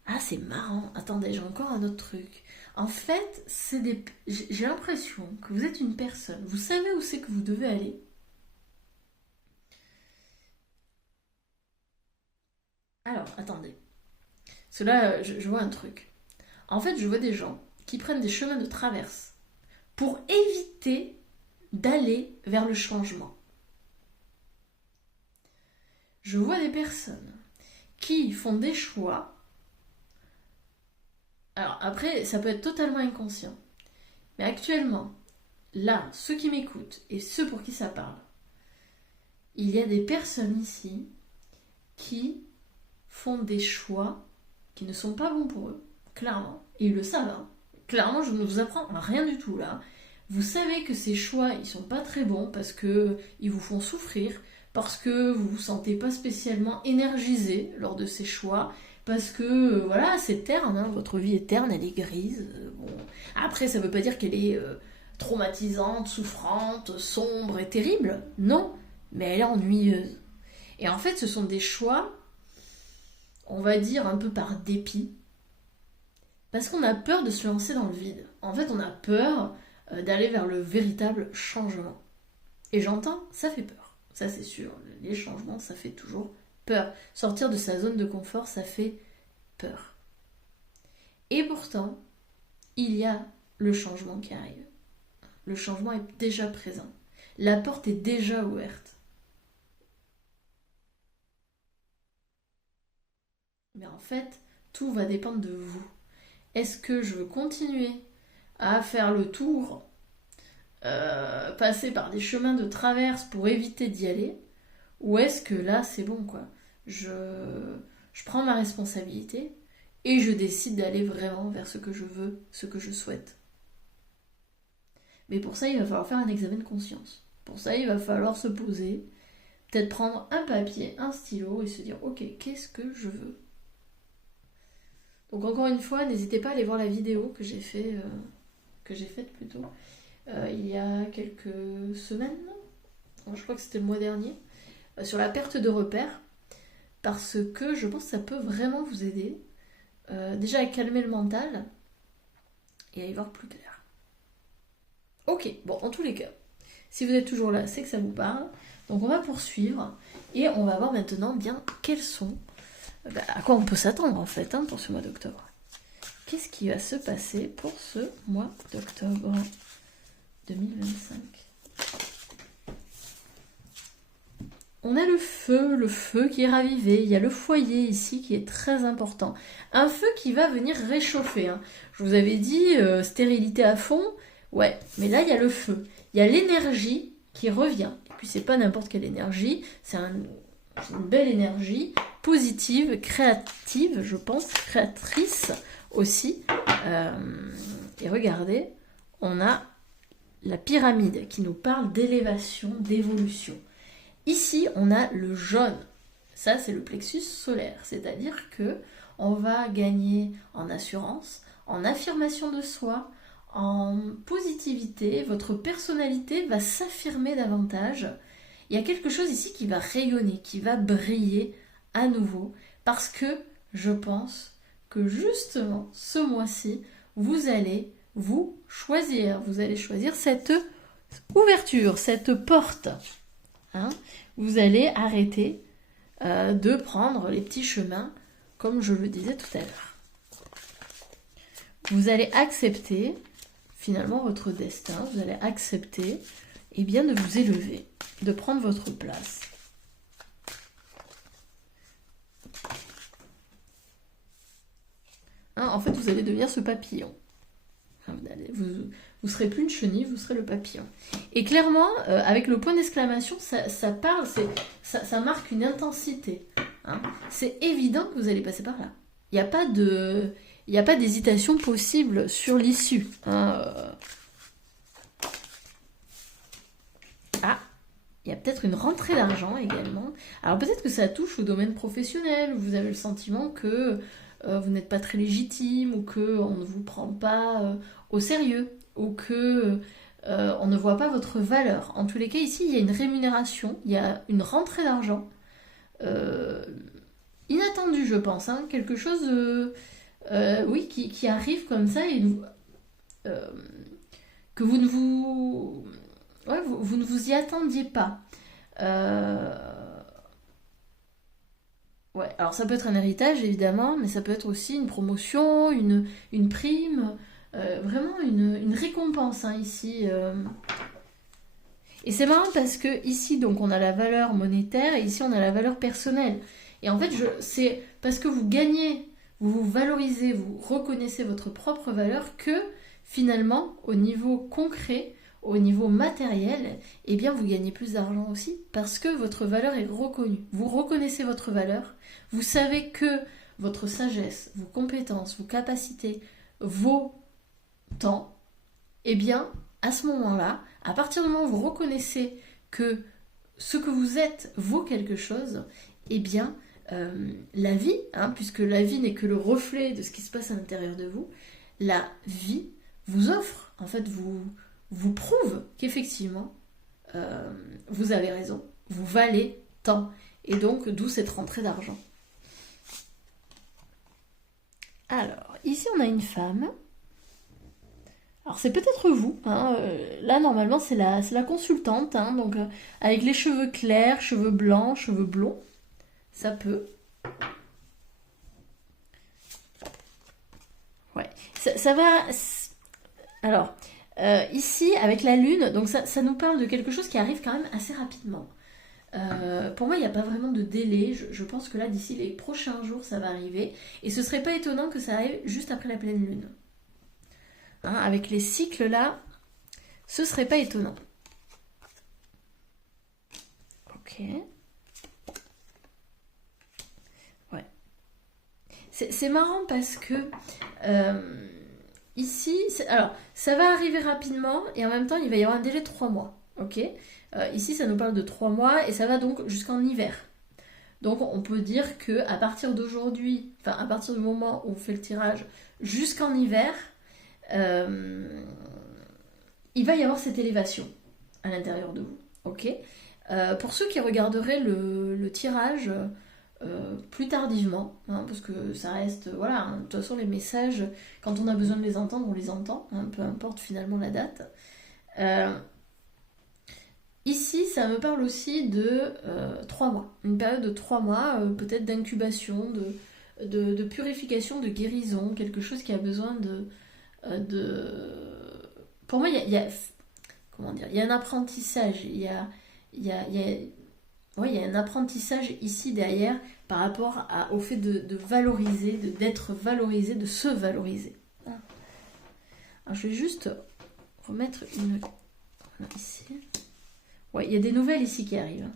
ah c'est marrant, attendez, j'ai encore un autre truc. En fait, j'ai l'impression que vous êtes une personne, vous savez où c'est que vous devez aller. Alors, attendez. Cela, je vois un truc. En fait, je vois des gens qui prennent des chemins de traverse pour éviter d'aller vers le changement. Je vois des personnes qui font des choix. Alors après, ça peut être totalement inconscient. Mais actuellement, là, ceux qui m'écoutent et ceux pour qui ça parle, il y a des personnes ici qui font des choix qui ne sont pas bons pour eux, clairement. Et ils le savent. Hein. Clairement, je ne vous apprends rien du tout là. Vous savez que ces choix, ils sont pas très bons parce que ils vous font souffrir, parce que vous vous sentez pas spécialement énergisé lors de ces choix, parce que voilà, c'est terne, hein, votre vie est terne, elle est grise. Bon. Après, ça veut pas dire qu'elle est traumatisante, souffrante, sombre et terrible. Non, mais elle est ennuyeuse. Et en fait, ce sont des choix, on va dire un peu par dépit, parce qu'on a peur de se lancer dans le vide. En fait, on a peur d'aller vers le véritable changement. Et j'entends, ça fait peur. Ça, c'est sûr. Les changements, ça fait toujours peur. Sortir de sa zone de confort, ça fait peur. Et pourtant, il y a le changement qui arrive. Le changement est déjà présent. La porte est déjà ouverte. Mais en fait, tout va dépendre de vous. Est-ce que je veux continuer à faire le tour, passer par des chemins de traverse pour éviter d'y aller, ou est-ce que là c'est bon quoi, je prends ma responsabilité et je décide d'aller vraiment vers ce que je veux, ce que je souhaite. Mais pour ça il va falloir faire un examen de conscience. Pour ça il va falloir se poser, peut-être prendre un papier, un stylo et se dire ok, qu'est-ce que je veux. Donc encore une fois, n'hésitez pas à aller voir la vidéo que j'ai faite plutôt, il y a quelques semaines, je crois que c'était le mois dernier, sur la perte de repères, parce que je pense que ça peut vraiment vous aider, déjà à calmer le mental et à y voir plus clair. Ok, bon, en tous les cas, si vous êtes toujours là, c'est que ça vous parle. Donc on va poursuivre et on va voir maintenant bien quels sont, à quoi on peut s'attendre en fait pour ce mois d'octobre. Qu'est-ce qui va se passer pour ce mois d'octobre 2025? On a le feu qui est ravivé. Il y a le foyer ici qui est très important. Un feu qui va venir réchauffer. Je vous avais dit stérilité à fond. Ouais, mais là il y a le feu. Il y a l'énergie qui revient. Et puis c'est pas n'importe quelle énergie. C'est une belle énergie, positive, créative, je pense, créatrice aussi. Et regardez, on a la pyramide qui nous parle d'élévation, d'évolution. Ici, on a le jaune. Ça, c'est le plexus solaire. C'est-à-dire que on va gagner en assurance, en affirmation de soi, en positivité. Votre personnalité va s'affirmer davantage. Il y a quelque chose ici qui va rayonner, qui va briller à nouveau. Parce que je pense que justement, ce mois-ci, vous allez vous choisir. Vous allez choisir cette ouverture, cette porte. Vous allez arrêter de prendre les petits chemins, comme je le disais tout à l'heure. Vous allez accepter finalement votre destin, vous allez accepter de vous élever, de prendre votre place. En fait, vous allez devenir ce papillon. Vous serez plus une chenille, vous serez le papillon. Et clairement, avec le point d'exclamation, ça parle, ça marque une intensité. C'est évident que vous allez passer par là. Il n'y a pas d'hésitation possible sur l'issue. Il y a peut-être une rentrée d'argent également. Alors peut-être que ça touche au domaine professionnel. Vous avez le sentiment que vous n'êtes pas très légitime ou qu'on ne vous prend pas au sérieux ou que on ne voit pas votre valeur. En tous les cas, ici, il y a une rémunération, il y a une rentrée d'argent inattendue, je pense. Quelque chose qui arrive comme ça et que vous ne vous y attendiez pas. Alors ça peut être un héritage évidemment, mais ça peut être aussi une promotion, une prime, vraiment une récompense ici. Et c'est marrant parce que ici donc on a la valeur monétaire et ici on a la valeur personnelle. Et en fait c'est parce que vous gagnez, vous vous valorisez, vous reconnaissez votre propre valeur que finalement au niveau concret, au niveau matériel, vous gagnez plus d'argent aussi parce que votre valeur est reconnue. Vous reconnaissez votre valeur, vous savez que votre sagesse, vos compétences, vos capacités, vos temps, à ce moment-là, à partir du moment où vous reconnaissez que ce que vous êtes vaut quelque chose, la vie, puisque la vie n'est que le reflet de ce qui se passe à l'intérieur de vous, la vie vous offre, en fait, vous prouve qu'effectivement, vous avez raison, vous valez tant. Et donc, d'où cette rentrée d'argent. Alors, ici, on a une femme. Alors, c'est peut-être vous. Là, normalement, c'est la consultante. Donc, avec les cheveux clairs, cheveux blancs, cheveux blonds. Ça peut. Ouais. Ça va... Alors... ici, avec la lune, donc ça nous parle de quelque chose qui arrive quand même assez rapidement. Pour moi, il n'y a pas vraiment de délai. Je pense que là, d'ici les prochains jours, ça va arriver. Et ce serait pas étonnant que ça arrive juste après la pleine lune. Avec les cycles là, ce serait pas étonnant. Ok. Ouais. C'est marrant parce que... ici, alors, ça va arriver rapidement et en même temps, il va y avoir un délai de 3 mois. Ok. Ici, ça nous parle de 3 mois et ça va donc jusqu'en hiver. Donc, on peut dire que à partir d'aujourd'hui, à partir du moment où on fait le tirage jusqu'en hiver, il va y avoir cette élévation à l'intérieur de vous. Ok. Pour ceux qui regarderaient le tirage plus tardivement, hein, parce que ça reste, voilà, hein, de toute façon les messages, quand on a besoin de les entendre, on les entend, hein, peu importe finalement la date. Euh, Ici, ça me parle aussi de 3 mois, une période de 3 mois, peut-être d'incubation, de purification, de guérison, quelque chose qui a besoin de... Pour moi, comment dire, il y a un apprentissage, il y a, ouais, il y a un apprentissage ici derrière par rapport au fait de valoriser, d'être valorisé, de se valoriser. Alors, je vais juste remettre une... Voilà, ici. Ouais, il y a des nouvelles ici qui arrivent.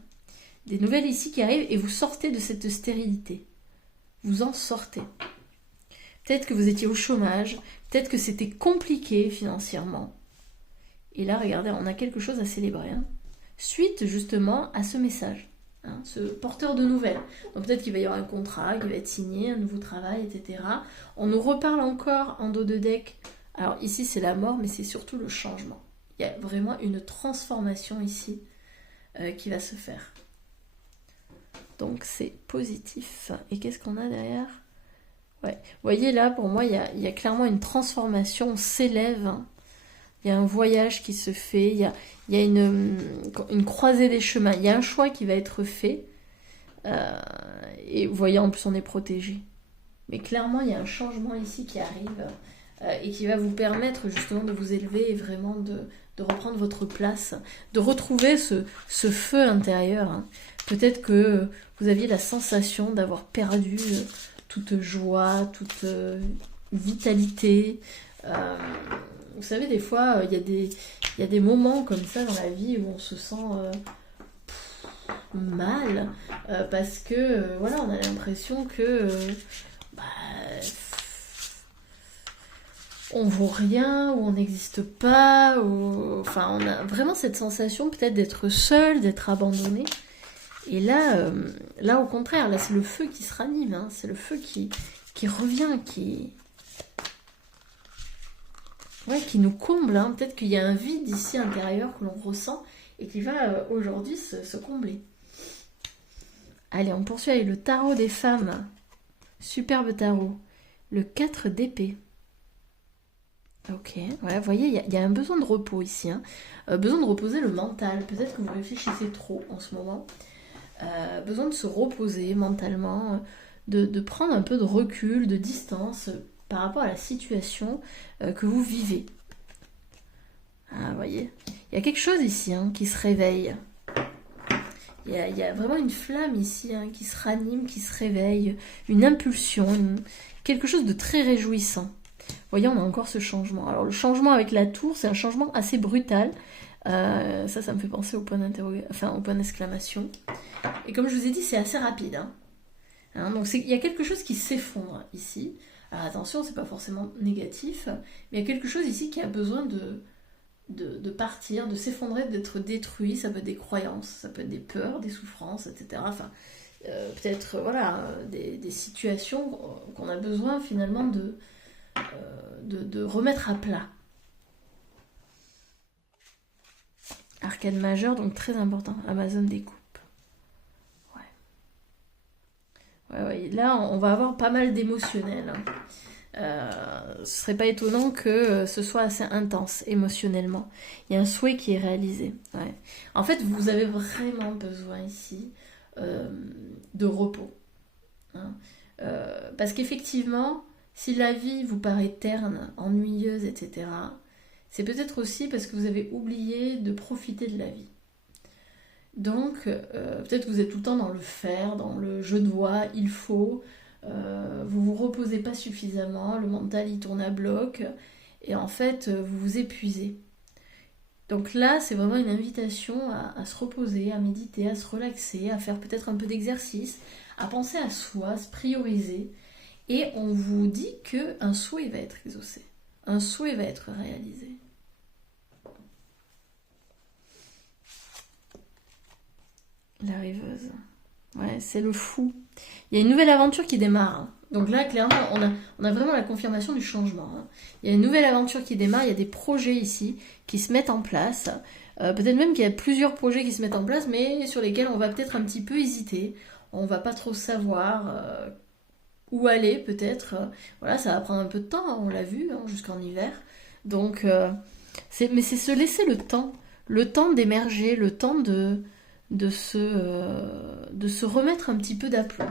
Des nouvelles ici qui arrivent et vous sortez de cette stérilité. Vous en sortez. Peut-être que vous étiez au chômage, peut-être que c'était compliqué financièrement. Et là, regardez, on a quelque chose à célébrer. Hein. Suite justement à ce message, hein, ce porteur de nouvelles. Donc peut-être qu'il va y avoir un contrat qui va être signé, un nouveau travail, etc. On nous reparle encore en dos de deck. Alors ici, c'est la mort, mais c'est surtout le changement. Il y a vraiment une transformation ici qui va se faire. Donc c'est positif. Et qu'est-ce qu'on a derrière? Ouais. Vous voyez là, pour moi, il y a clairement une transformation. On s'élève. Hein. Il y a un voyage qui se fait. Il y a une croisée des chemins. Il y a un choix qui va être fait. Et vous voyez, en plus, on est protégé. Mais clairement, il y a un changement ici qui arrive et qui va vous permettre justement de vous élever et vraiment de reprendre votre place, de retrouver ce feu intérieur. Hein. Peut-être que vous aviez la sensation d'avoir perdu toute joie, toute vitalité. Vous savez, des fois, il y a des moments comme ça dans la vie où on se sent mal parce que voilà, on a l'impression que bah, on vaut rien, ou on n'existe pas, ou... enfin on a vraiment cette sensation peut-être d'être seul, d'être abandonné. Et là, là au contraire, là c'est le feu qui se ranime, hein. C'est le feu qui revient, ouais, qui nous comble. Hein. Peut-être qu'il y a un vide ici intérieur que l'on ressent et qui va aujourd'hui se combler. Allez, on poursuit avec le tarot des femmes. Superbe tarot. Le 4 d'épée. Ok, ouais, vous voyez, il y a un besoin de repos ici. Hein. Besoin de reposer le mental. Peut-être que vous réfléchissez trop en ce moment. Besoin de se reposer mentalement, de prendre un peu de recul, de distance par rapport à la situation que vous vivez. Ah, vous voyez, il y a quelque chose ici hein, qui se réveille. Il y a vraiment une flamme ici hein, qui se ranime, qui se réveille, une impulsion, quelque chose de très réjouissant. Vous voyez, on a encore ce changement. Alors le changement avec la tour, c'est un changement assez brutal. Ça me fait penser au point d'interrogation, enfin au point d'exclamation. Et comme je vous ai dit, c'est assez rapide. Hein, donc il y a quelque chose qui s'effondre ici. Alors attention, c'est pas forcément négatif, mais il y a quelque chose ici qui a besoin de partir, de s'effondrer, d'être détruit. Ça peut être des croyances, ça peut être des peurs, des souffrances, etc. Enfin, peut-être voilà, des situations qu'on a besoin finalement de remettre à plat. Arcane majeur, donc très important. Amazone des coupes. Ouais, là, on va avoir pas mal d'émotionnel. Ce serait pas étonnant que ce soit assez intense émotionnellement. Il y a un souhait qui est réalisé. Ouais. En fait, vous avez vraiment besoin ici de repos. Hein. Parce qu'effectivement, si la vie vous paraît terne, ennuyeuse, etc., c'est peut-être aussi parce que vous avez oublié de profiter de la vie. Donc, peut-être que vous êtes tout le temps dans le faire, dans le je dois, il faut, vous vous reposez pas suffisamment, le mental il tourne à bloc, et en fait, vous vous épuisez. Donc là, c'est vraiment une invitation à se reposer, à méditer, à se relaxer, à faire peut-être un peu d'exercice, à penser à soi, à se prioriser, et on vous dit qu'un souhait va être exaucé, un souhait va être réalisé. La rêveuse. Ouais, c'est le fou. Il y a une nouvelle aventure qui démarre. Hein. Donc là, clairement, on a vraiment la confirmation du changement, hein. Il y a une nouvelle aventure qui démarre, il y a des projets ici qui se mettent en place. Peut-être même qu'il y a plusieurs projets qui se mettent en place, mais sur lesquels on va peut-être un petit peu hésiter. On va pas trop savoir où aller, peut-être. Voilà, ça va prendre un peu de temps, hein, on l'a vu, hein, jusqu'en hiver. Donc, mais c'est se laisser le temps d'émerger, le temps de se remettre un petit peu d'aplomb.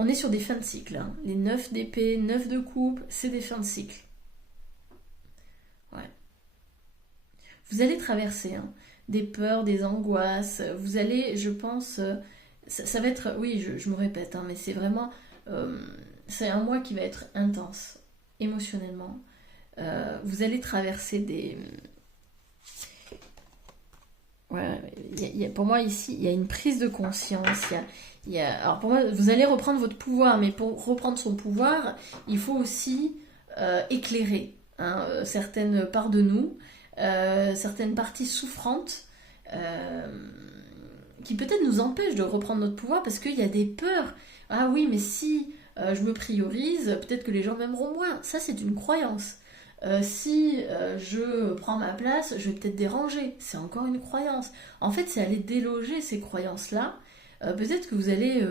On est sur des fins de cycle, hein. Les 9 d'épée, 9 de coupe, c'est des fins de cycle. Ouais. Vous allez traverser, hein, des peurs, des angoisses. Vous allez, je pense, ça va être, oui, je me répète, hein, mais c'est vraiment, c'est un mois qui va être intense émotionnellement. Vous allez traverser des, ouais, pour moi ici, il y a une prise de conscience. Alors pour moi, vous allez reprendre votre pouvoir, mais pour reprendre son pouvoir, il faut aussi éclairer, hein, certaines parts de nous, certaines parties souffrantes, euh, qui peut-être nous empêchent de reprendre notre pouvoir parce qu'il y a des peurs. Ah oui, mais si je me priorise, peut-être que les gens m'aimeront moins. Ça, c'est une croyance. Si je prends ma place, je vais peut-être déranger. C'est encore une croyance. En fait, c'est aller déloger ces croyances-là. Peut-être que vous allez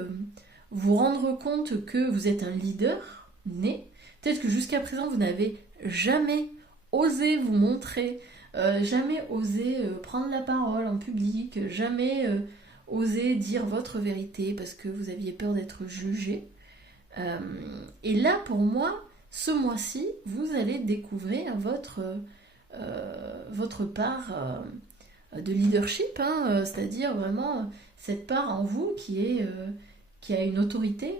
vous rendre compte que vous êtes un leader né. Peut-être que jusqu'à présent, vous n'avez jamais osé vous montrer, jamais osé prendre la parole en public, jamais osé dire votre vérité parce que vous aviez peur d'être jugé. Euh, et là, pour moi, ce mois-ci, vous allez découvrir votre part de leadership, hein, c'est-à-dire vraiment cette part en vous qui a une autorité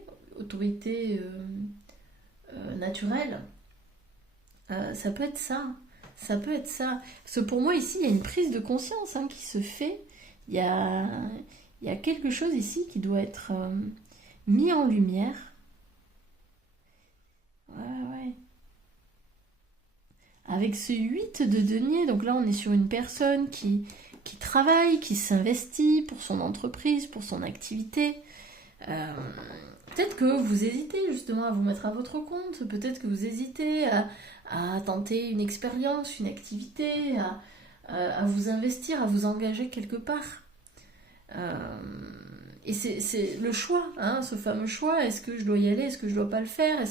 naturelle. Ça peut être ça. Ça peut être ça. Parce que pour moi, ici, il y a une prise de conscience, hein, qui se fait. Il y a, il y a quelque chose ici qui doit être mis en lumière. Ouais, ouais. Avec ce 8 de denier, donc là on est sur une personne qui travaille, qui s'investit pour son entreprise, pour son activité. Euh, Peut-être que vous hésitez justement à vous mettre à votre compte, peut-être que vous hésitez à tenter une expérience, une activité, à vous investir, à vous engager quelque part. Euh, et c'est le choix, hein, ce fameux choix. Est-ce que je dois y aller? Est-ce que je dois pas le faire? Et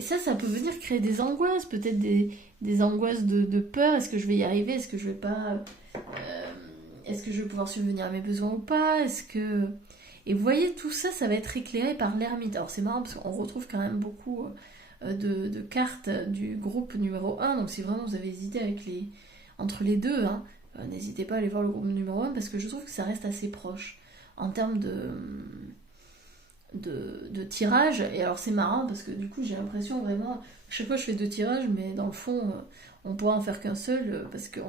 ça peut venir créer des angoisses, peut-être des angoisses de peur. Est-ce que je vais y arriver? Est-ce que je vais pas... est-ce que je vais pouvoir subvenir à mes besoins ou pas? Et vous voyez, tout ça, ça va être éclairé par l'ermite. Alors c'est marrant parce qu'on retrouve quand même beaucoup de cartes du groupe numéro 1. Donc si vraiment vous avez hésité entre les deux, hein, n'hésitez pas à aller voir le groupe numéro 1 parce que je trouve que ça reste assez proche en termes de tirage. Et alors c'est marrant parce que du coup j'ai l'impression vraiment, à chaque fois je fais deux tirages, mais dans le fond on pourra en faire qu'un seul parce que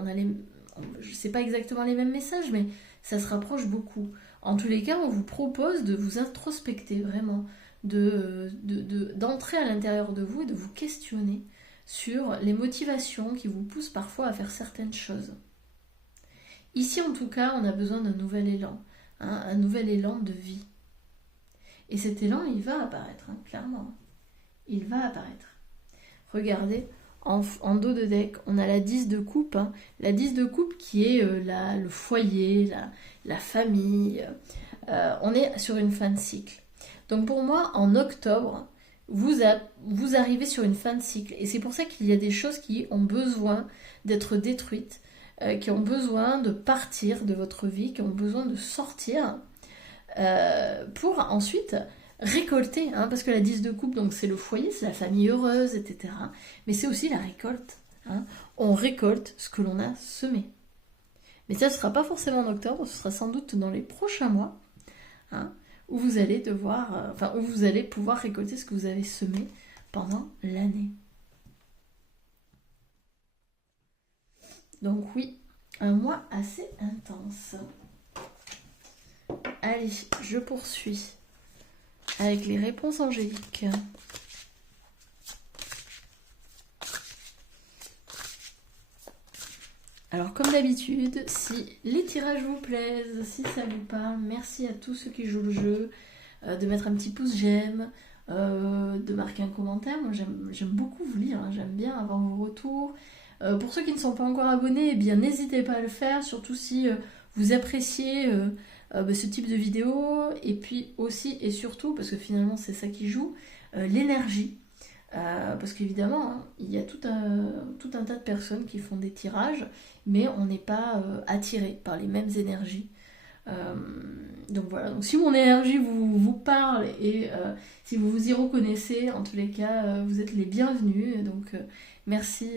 je sais pas exactement les mêmes messages, mais ça se rapproche beaucoup. En tous les cas, on vous propose de vous introspecter vraiment, d'entrer à l'intérieur de vous et de vous questionner sur les motivations qui vous poussent parfois à faire certaines choses. Ici en tout cas, on a besoin d'un nouvel élan, hein, un nouvel élan de vie. Et cet élan, il va apparaître, hein, clairement. Il va apparaître. Regardez, en dos de deck, on a la 10 de coupe. Hein. La 10 de coupe qui est le foyer, la famille. On est sur une fin de cycle. Donc pour moi, en octobre, vous arrivez sur une fin de cycle. Et c'est pour ça qu'il y a des choses qui ont besoin d'être détruites, qui ont besoin de partir de votre vie, qui ont besoin de sortir pour ensuite récolter, hein, parce que la 10 de coupe, donc c'est le foyer, c'est la famille heureuse, etc. Mais c'est aussi la récolte. Hein. On récolte ce que l'on a semé. Mais ça ne sera pas forcément en octobre, ce sera sans doute dans les prochains mois, hein, où vous allez où vous allez pouvoir récolter ce que vous avez semé pendant l'année. Donc oui, un mois assez intense. Allez, je poursuis avec les réponses angéliques. Alors comme d'habitude, si les tirages vous plaisent, si ça vous parle, merci à tous ceux qui jouent le jeu. de mettre un petit pouce j'aime, de marquer un commentaire. Moi j'aime beaucoup vous lire, hein. J'aime bien avoir vos retours. Pour ceux qui ne sont pas encore abonnés, eh bien n'hésitez pas à le faire, surtout si vous appréciez ce type de vidéo, et puis aussi et surtout, parce que finalement c'est ça qui joue, l'énergie. Parce qu'évidemment, hein, il y a tout un tas de personnes qui font des tirages, mais on n'est pas attiré par les mêmes énergies. Donc voilà, donc si mon énergie vous parle et si vous vous y reconnaissez, en tous les cas, vous êtes les bienvenus. Donc merci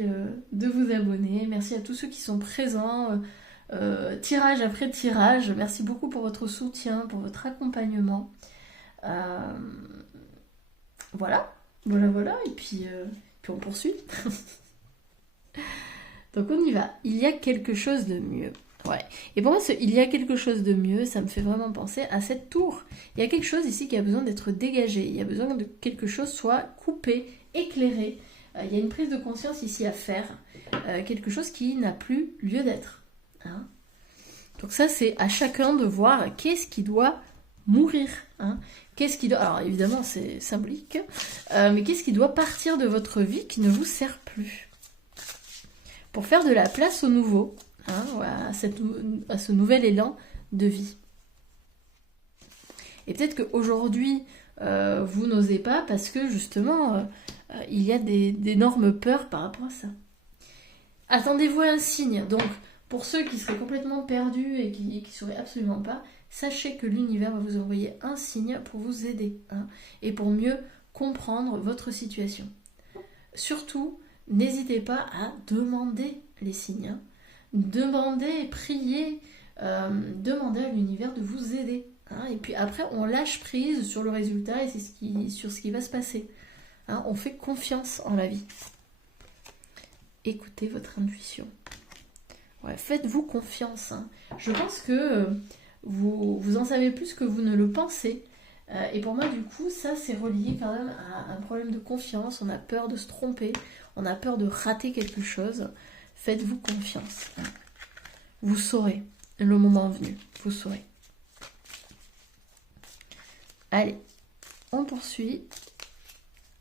de vous abonner, merci à tous ceux qui sont présents, tirage après tirage. Merci beaucoup pour votre soutien, pour votre accompagnement. Voilà. Et puis on poursuit. Donc on y va. Il y a quelque chose de mieux. Ouais. Et pour moi, il y a quelque chose de mieux, ça me fait vraiment penser à cette tour. Il y a quelque chose ici qui a besoin d'être dégagé. Il y a besoin que quelque chose soit coupé, éclairé. Il y a une prise de conscience ici à faire. Quelque chose qui n'a plus lieu d'être. Hein. Donc ça, c'est à chacun de voir qu'est-ce qui doit mourir. Hein. Qu'est-ce qui doit... Alors évidemment, c'est symbolique. Mais qu'est-ce qui doit partir de votre vie qui ne vous sert plus? Pour faire de la place au nouveau. Hein, à ce nouvel élan de vie. Et peut-être qu'aujourd'hui, vous n'osez pas parce que justement, il y a d'énormes peurs par rapport à ça. Attendez-vous à un signe. Donc, pour ceux qui seraient complètement perdus et qui ne sauraient absolument pas, sachez que l'univers va vous envoyer un signe pour vous aider, hein, et pour mieux comprendre votre situation. Surtout, n'hésitez pas à demander les signes. Hein. Demandez, priez, demandez à l'univers de vous aider. Hein, et puis après, on lâche prise sur le résultat et sur ce qui va se passer. Hein, on fait confiance en la vie. Écoutez votre intuition. Ouais, faites-vous confiance. Hein. Je pense que vous en savez plus que vous ne le pensez. Et pour moi, du coup, ça, c'est relié quand même à un problème de confiance. On a peur de se tromper. On a peur de rater quelque chose. Faites-vous confiance. Vous saurez, le moment venu, vous saurez. Allez, on poursuit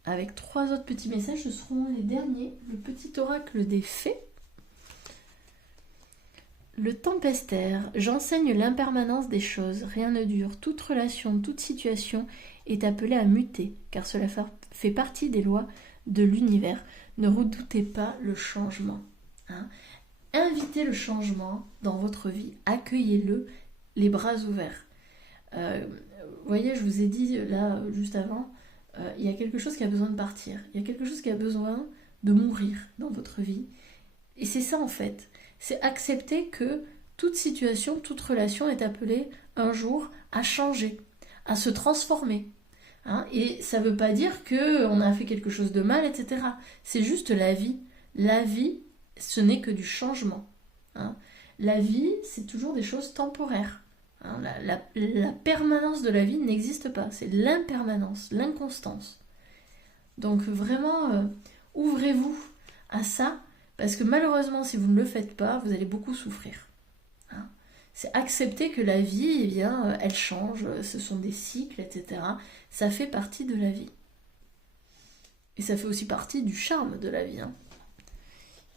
avec 3 autres petits messages. Ce seront les derniers. Le petit oracle des fées. Le tempestaire, j'enseigne l'impermanence des choses. Rien ne dure. Toute relation, toute situation est appelée à muter, car cela fait partie des lois de l'univers. Ne redoutez pas le changement. Hein. Invitez le changement dans votre vie, accueillez-le les bras ouverts. Vous voyez, je vous ai dit là juste avant, il y a quelque chose qui a besoin de partir, il y a quelque chose qui a besoin de mourir dans votre vie. Et c'est ça en fait, c'est accepter que toute situation, toute relation est appelée un jour à changer, à se transformer. Hein. Et ça ne veut pas dire qu'on a fait quelque chose de mal, etc. C'est juste la vie. La vie, ce n'est que du changement. Hein. La vie, c'est toujours des choses temporaires. Hein. La permanence de la vie n'existe pas. C'est l'impermanence, l'inconstance. Donc vraiment, ouvrez-vous à ça, parce que malheureusement, si vous ne le faites pas, vous allez beaucoup souffrir. Hein. C'est accepter que la vie, eh bien, elle change, ce sont des cycles, etc. Ça fait partie de la vie. Et ça fait aussi partie du charme de la vie. Hein.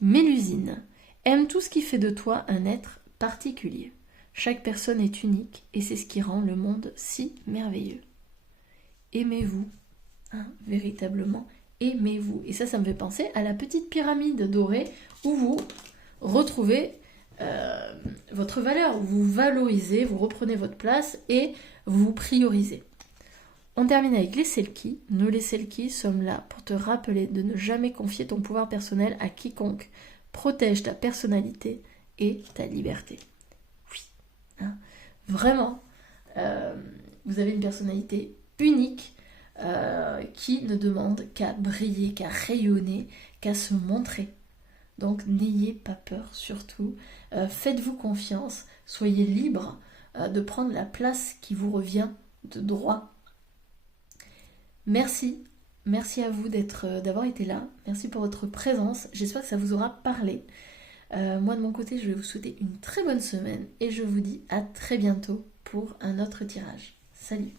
Mélusine, aime tout ce qui fait de toi un être particulier. Chaque personne est unique et c'est ce qui rend le monde si merveilleux. Aimez-vous, hein, véritablement, aimez-vous. Et ça me fait penser à la petite pyramide dorée où vous retrouvez votre valeur, vous valorisez, vous reprenez votre place et vous priorisez. On termine avec les Selkies. Nous, les Selkies, sommes là pour te rappeler de ne jamais confier ton pouvoir personnel à quiconque. Protège ta personnalité et ta liberté. Oui. Hein. Vraiment, vous avez une personnalité unique qui ne demande qu'à briller, qu'à rayonner, qu'à se montrer. Donc, n'ayez pas peur, surtout. Faites-vous confiance. Soyez libre de prendre la place qui vous revient de droit. Merci à vous d'avoir été là. Merci pour votre présence. J'espère que ça vous aura parlé. Moi, de mon côté, je vais vous souhaiter une très bonne semaine et je vous dis à très bientôt pour un autre tirage. Salut!